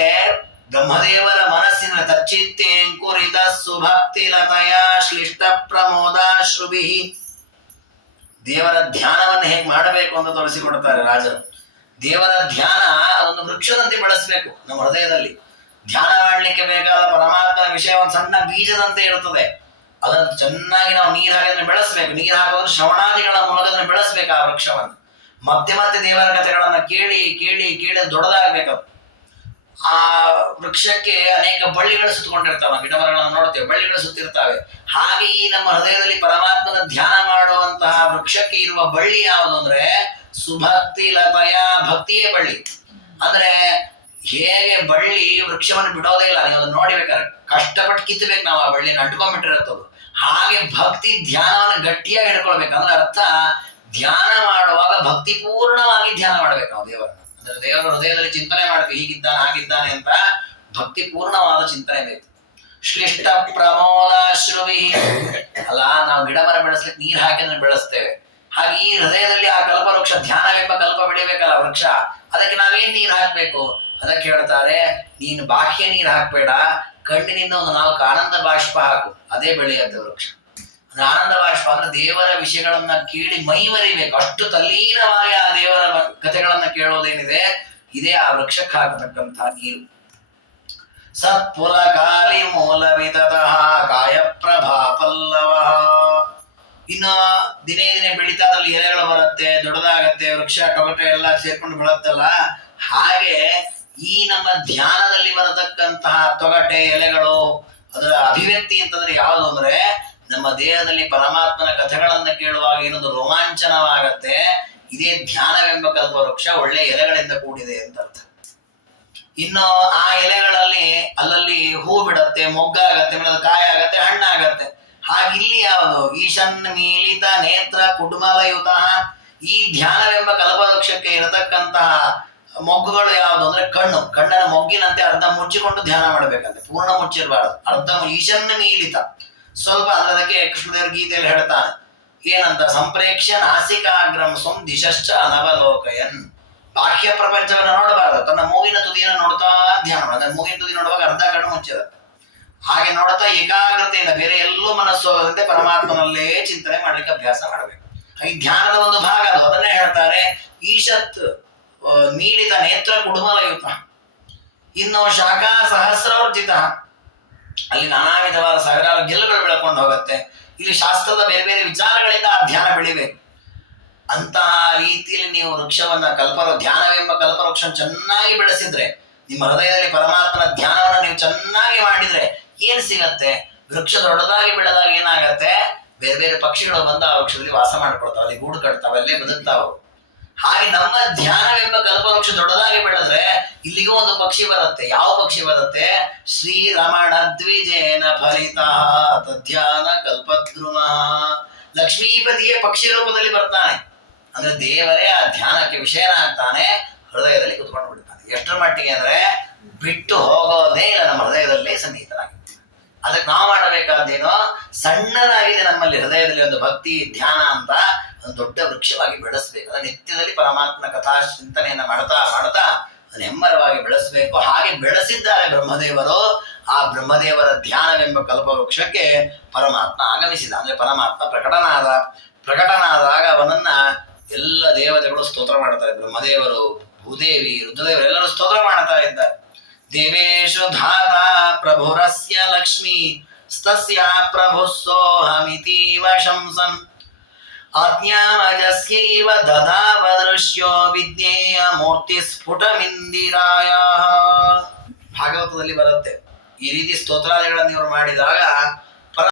ಬ್ರಹ್ಮದೇವರ ಮನಸ್ಸಿನ ತಚ್ಚಿತ್ತೇಂಕುರಿತ ಸುಭಕ್ತಿ ಲತಯ ಶ್ಲಿಷ್ಟ ಪ್ರಮೋದಾಶ್ರುಭಿ. ದೇವರ ಧ್ಯಾನವನ್ನು ಹೇಗೆ ಮಾಡಬೇಕು ಅಂತ ತೋರಿಸಿಕೊಡ್ತಾರೆ ರಾಜರು. ದೇವರ ಧ್ಯಾನ ಅದೊಂದು ವೃಕ್ಷದಂತೆ ಬೆಳೆಸಬೇಕು. ನಮ್ಮ ಹೃದಯದಲ್ಲಿ ಧ್ಯಾನ ಮಾಡಲಿಕ್ಕೆ ಬೇಕಾದ ಪರಮಾತ್ಮನ ವಿಷಯ ಒಂದು ಸಣ್ಣ ಬೀಜದಂತೆ ಇರುತ್ತದೆ. ಅದನ್ನು ಚೆನ್ನಾಗಿ ನಾವು ನೀರು ಹಾಕಿದ್ರೆ ಬೆಳೆಸಬೇಕು. ನೀರು ಹಾಕೋದ್ರೆ ಶ್ರವಣಾದಿಗಳ ಮೂಲಕ ಬೆಳೆಸಬೇಕು ಆ ವೃಕ್ಷವನ್ನು. ಮತ್ತೆ ಮತ್ತೆ ದೇವರ ಕಥೆಗಳನ್ನ ಕೇಳಿ ಕೇಳಿ ಕೇಳಿ ದೊಡ್ಡದಾಗಬೇಕು. ಆ ವೃಕ್ಷಕ್ಕೆ ಅನೇಕ ಬಳ್ಳಿಗಳು ಸುತ್ತಕೊಂಡಿರ್ತಾವೆ. ಗಿಡ ಮರಗಳನ್ನು ನೋಡ್ತೇವೆ, ಬಳ್ಳಿಗಳು ಸುತ್ತಿರ್ತಾವೆ. ಹಾಗೆ ಈ ನಮ್ಮ ಹೃದಯದಲ್ಲಿ ಪರಮಾತ್ಮನ ಧ್ಯಾನ ಮಾಡುವಂತಹ ವೃಕ್ಷಕ್ಕೆ ಇರುವ ಬಳ್ಳಿ ಯಾವುದು ಅಂದ್ರೆ ಸುಭಕ್ತಿ ಲತಯ, ಭಕ್ತಿಯೇ ಬಳ್ಳಿ. ಅಂದ್ರೆ ಹೇಗೆ ಬಳ್ಳಿ ವೃಕ್ಷವನ್ನು ಬಿಡೋದೇ ಇಲ್ಲ, ನೀವು ಅದನ್ನ ನೋಡಿಬೇಕಾದ್ರೆ ಕಷ್ಟಪಟ್ಟು ಕಿತ್ತಬೇಕು ನಾವು, ಆ ಬಳ್ಳಿನ ಅಂಟ್ಕೊಂಡ್ಬಿಟ್ಟಿರತ್ತದು. ಹಾಗೆ ಭಕ್ತಿ ಧ್ಯಾನವನ್ನು ಗಟ್ಟಿಯಾಗಿ ಹಿಡ್ಕೊಳ್ಬೇಕು. ಅಂದ್ರೆ ಅರ್ಥ, ಧ್ಯಾನ ಮಾಡುವಾಗ ಭಕ್ತಿ ಪೂರ್ಣವಾಗಿ ಧ್ಯಾನ ಮಾಡ್ಬೇಕು ನಾವು ದೇವರನ್ನ. ಅಂದ್ರೆ ದೇವರ ಹೃದಯದಲ್ಲಿ ಚಿಂತನೆ ಮಾಡ್ತೀವಿ, ಹೀಗಿದ್ದಾನೆ ಹಾಗಿದ್ದಾನೆ ಅಂತ ಭಕ್ತಿ ಪೂರ್ಣವಾದ ಚಿಂತನೆ ಬೇಕು. ಶ್ಲಿಷ್ಟ ಪ್ರಮೋದಾಶ್ರುಭಿ ಅಲ್ಲ, ನಾವು ಗಿಡ ಮರ ಬೆಳೆಸ್ಲಿಕ್ಕೆ ನೀರು ಹಾಕಿದ್ರೆ ಬೆಳೆಸ್ತೇವೆ. ಹಾಗೆ ಈ ಹೃದಯದಲ್ಲಿ ಆ ಕಲ್ಪವೃಕ್ಷ ಧ್ಯಾನವೆಂಬ ಕಲ್ಪ ಬೆಳಿಬೇಕಲ್ಲ ವೃಕ್ಷ, ಅದಕ್ಕೆ ನಾವೇನ್ ನೀರು ಹಾಕ್ಬೇಕು? ಅದಕ್ಕೆ ಹೇಳ್ತಾರೆ, ನೀನು ಬಾಹ್ಯ ನೀರು ಹಾಕ್ಬೇಡ, ಕಣ್ಣಿನಿಂದ ಒಂದು 4 ಆನಂದ ಬಾಷ್ಪ ಹಾಕು, ಅದೇ ಬೆಳೆಯುತ್ತೆ ವೃಕ್ಷ. ಆನಂದ ಬಾಷ್ಪ ಅಂದ್ರೆ ದೇವರ ವಿಷಯಗಳನ್ನ ಕೇಳಿ ಮೈಮರಿಬೇಕು. ಅಷ್ಟು ತಲ್ಲೀನವಾಗಿ ಆ ದೇವರ ಕಥೆಗಳನ್ನ ಕೇಳೋದೇನಿದೆ, ಇದೇ ಆ ವೃಕ್ಷಕ್ಕೆ ಹಾಕತಕ್ಕಂತಹ ನೀರು. ಸತ್ಪುಲ ಕಾಲಿ ಮೂಲ ವಿತತಃ ಕಾಯ ಪ್ರಭಾ ಪಲ್ಲವ. ಇನ್ನು ದಿನೇ ದಿನೇ ಬೆಳೀತಾ ಅದ್ರಲ್ಲಿ ಎಲೆಗಳು ಬರುತ್ತೆ, ದೊಡ್ಡದಾಗತ್ತೆ, ವೃಕ್ಷ ಟೊಗಟೆ ಎಲ್ಲ ಸೇರ್ಕೊಂಡು ಬೆಳತ್ತಲ್ಲ. ಹಾಗೆ ಈ ನಮ್ಮ ಧ್ಯಾನದಲ್ಲಿ ಬರತಕ್ಕಂತಹ ತೊಗಟೆ ಎಲೆಗಳು, ಅದರ ಅಭಿವ್ಯಕ್ತಿ ಅಂತಂದ್ರೆ ಯಾವುದು ಅಂದ್ರೆ, ನಮ್ಮ ದೇಹದಲ್ಲಿ ಪರಮಾತ್ಮನ ಕಥೆಗಳನ್ನ ಕೇಳುವಾಗ ಏನೊಂದು ರೋಮಾಂಚನವಾಗತ್ತೆ. ಇದೇ ಧ್ಯಾನವೆಂಬ ಕಲ್ಪವೃಕ್ಷ ಒಳ್ಳೆ ಎಲೆಗಳಿಂದ ಕೂಡಿದೆ ಅಂತ ಅರ್ಥ. ಇನ್ನು ಆ ಎಲೆಗಳಲ್ಲಿ ಅಲ್ಲಲ್ಲಿ ಹೂ ಬಿಡತ್ತೆ, ಮೊಗ್ಗಾಗತ್ತೆ, ಮೇಲೆ ಕಾಯ ಆಗತ್ತೆ, ಹಣ್ಣಾಗತ್ತೆ. ಹಾಗಿಲ್ಲಿ ಯಾವುದು? ಈಶನ್ ಮೀಲಿತ ನೇತ್ರ ಕುಡ್ಮಲಯುತ. ಈ ಧ್ಯಾನವೆಂಬ ಕಲ್ಪವೃಕ್ಷಕ್ಕೆ ಇರತಕ್ಕಂತಹ ಮೊಗ್ಗುಗಳು ಯಾವುದು ಅಂದ್ರೆ ಕಣ್ಣು. ಕಣ್ಣನ ಮೊಗ್ಗಿನಂತೆ ಅರ್ಧ ಮುಚ್ಚಿಕೊಂಡು ಧ್ಯಾನ ಮಾಡ್ಬೇಕಂತೆ, ಪೂರ್ಣ ಮುಚ್ಚಿರಬಾರದು, ಅರ್ಧ. ಈಶನ್ ಮೀಲಿತ ಸ್ವಲ್ಪ ಅಂದ್ರೆ ಅದಕ್ಕೆ ಕೃಷ್ಣದೇವರ ಗೀತೆಯಲ್ಲಿ ಹೇಳ್ತಾನೆ ಏನಂತ, ಸಂಪ್ರೇಕ್ಷ ನಾಸಿಕಾಗ್ರಂ ಸ್ವಂ ದಿಶಶ್ಚ ಅನವಲೋಕಯನ್. ಬಾಹ್ಯ ಪ್ರಪಂಚವನ್ನು ನೋಡಬಾರದು, ತನ್ನ ಮೂಗಿನ ತುದಿಯನ್ನು ನೋಡ್ತಾ ಧ್ಯಾನ ಮಾಡ. ಮೂಗಿನ ತುದಿ ನೋಡುವಾಗ ಅರ್ಧ ಕಣ್ಣು ಮುಚ್ಚಿರುತ್ತೆ. ಹಾಗೆ ನೋಡ್ತಾ ಏಕಾಗ್ರತೆಯಿಂದ ಬೇರೆ ಎಲ್ಲೂ ಮನಸ್ಸು ಹೋಗದಂತೆ ಪರಮಾತ್ಮನಲ್ಲೇ ಚಿಂತನೆ ಮಾಡ್ಲಿಕ್ಕೆ ಅಭ್ಯಾಸ ಮಾಡಬೇಕು. ಹಾಗೆ ಧ್ಯಾನದ ಒಂದು ಭಾಗ ಅದು. ಅದನ್ನೇ ಹೇಳ್ತಾರೆ ಈಶತ್ ಮೀಲಿತ ನೇತ್ರ ಕುಡುಮಲಯುತ. ಇನ್ನು ಶಾಖಾ ಸಹಸ್ರೋರ್ಜಿತ, ಅಲ್ಲಿ ನಾನಾ ವಿಧವಾದ ಸಾವಿರಾರು ಗೆಲ್ಲುಗಳು ಬೆಳ್ಕೊಂಡು ಹೋಗುತ್ತೆ. ಇಲ್ಲಿ ಶಾಸ್ತ್ರದ ಬೇರೆ ಬೇರೆ ವಿಚಾರಗಳಿಂದ ಆ ಧ್ಯಾನ ಬೆಳಿಬೇಕು. ಅಂತಹ ರೀತಿಯಲ್ಲಿ ನೀವು ವೃಕ್ಷವನ್ನ ಧ್ಯಾನವೆಂಬ ಕಲ್ಪವೃಕ್ಷ ಚೆನ್ನಾಗಿ ಬೆಳೆಸಿದ್ರೆ, ನಿಮ್ಮ ಹೃದಯದಲ್ಲಿ ಪರಮಾತ್ಮನ ಧ್ಯಾನವನ್ನು ನೀವು ಚೆನ್ನಾಗಿ ಮಾಡಿದ್ರೆ ಏನ್ ಸಿಗತ್ತೆ? ವೃಕ್ಷ ದೊಡ್ಡದಾಗಿ ಬೆಳೆದಾಗ ಏನಾಗತ್ತೆ? ಬೇರೆ ಬೇರೆ ಪಕ್ಷಿಗಳು ಬಂದು ಆ ವೃಕ್ಷದಲ್ಲಿ ವಾಸ ಮಾಡ್ಕೊಳ್ತಾವೆ, ಅಲ್ಲಿ ಗೂಡು ಕಟ್ತಾವೆ, ಅಲ್ಲೇ ಬದುಕ್ತಾವೆ. ಹಾಗೆ ನಮ್ಮ ಧ್ಯಾನವೆಂಬ ಕಲ್ಪವೃಕ್ಷ ದೊಡ್ಡದಾಗಿ ಬೆಳೆದ್ರೆ ಇಲ್ಲಿಗೂ ಒಂದು ಪಕ್ಷಿ ಬರುತ್ತೆ. ಯಾವ ಪಕ್ಷಿ ಬರುತ್ತೆ? ಶ್ರೀರಮಣ ದ್ವಿಜೇನ ಫಲಿತ ತಧ್ಯಾನ ಕಲ್ಪದ್ರುಮ. ಲಕ್ಷ್ಮೀಪತಿಯೇ ಪಕ್ಷಿ ರೂಪದಲ್ಲಿ ಬರ್ತಾನೆ. ಅಂದ್ರೆ ದೇವರೇ ಆ ಧ್ಯಾನಕ್ಕೆ ವಿಷಯನಾಗ್ತಾನೆ, ಹೃದಯದಲ್ಲಿ ಕುತ್ಕೊಂಡು ಬಿಡ್ತಾನೆ. ಎಷ್ಟರ ಮಟ್ಟಿಗೆ ಅಂದ್ರೆ ಬಿಟ್ಟು ಹೋಗೋದೇ ಇಲ್ಲ, ನಮ್ಮ ಹೃದಯದಲ್ಲಿ ಸನ್ನಿಹಿತನಾಗಿದೆ. ಅದಕ್ಕೆ ನಾವು ಮಾಡಬೇಕಾದೇನೋ, ಸಣ್ಣದಾಗಿದೆ ನಮ್ಮಲ್ಲಿ ಹೃದಯದಲ್ಲಿ ಒಂದು ಭಕ್ತಿ ಧ್ಯಾನ ಅಂತ ಒಂದು ದೊಡ್ಡ ವೃಕ್ಷವಾಗಿ ಬೆಳೆಸಬೇಕು. ಅದನ್ನ ನಿತ್ಯದಲ್ಲಿ ಪರಮಾತ್ಮನ ಕಥಾ ಚಿಂತನೆಯನ್ನ ಮಾಡ್ತಾ ಮಾಡ್ತಾ ಅದನ್ನ ಹೆಮ್ಮರವಾಗಿ ಬೆಳೆಸಬೇಕು. ಹಾಗೆ ಬೆಳೆಸಿದ್ದಾರೆ ಬ್ರಹ್ಮದೇವರು. ಆ ಬ್ರಹ್ಮದೇವರ ಧ್ಯಾನವೆಂಬ ಕಲ್ಪವೃಕ್ಷಕ್ಕೆ ಪರಮಾತ್ಮ ಆಗಮಿಸಿದ. ಅಂದ್ರೆ ಪರಮಾತ್ಮ ಪ್ರಕಟನಾದಾಗ ಅವನನ್ನ ಎಲ್ಲ ದೇವತೆಗಳು ಸ್ತೋತ್ರ ಮಾಡ್ತಾರೆ. ಬ್ರಹ್ಮದೇವರು, ಭೂದೇವಿ, ರುದ್ರದೇವರು ಎಲ್ಲರೂ ಸ್ತೋತ್ರ ಮಾಡ್ತಾ ಇದ್ದಾರೆ. ದೇವೇಶು ಧಾತ ಪ್ರಭುರಸ್ಯ ಲಕ್ಷ್ಮೀ ಸ್ತಸ್ಯ ಪ್ರಭುಸ್ಸೋಹಮಿತೀವ ಶಂಸನ್ ಆಜ್ಞಾಮಜಸ್ಯೈವ ದದಾವ ದೃಶ್ಯೋ ವಿಜ್ಞೇಯ ಮೂರ್ತಿ ಸ್ಫುಟಮಿಂದಿರಾಯ. ಭಾಗವತದಲ್ಲಿ ಬರುತ್ತೆ. ಈ ರೀತಿ ಸ್ತೋತ್ರಾದಿಗಳನ್ನು ಇವರು ಮಾಡಿದಾಗ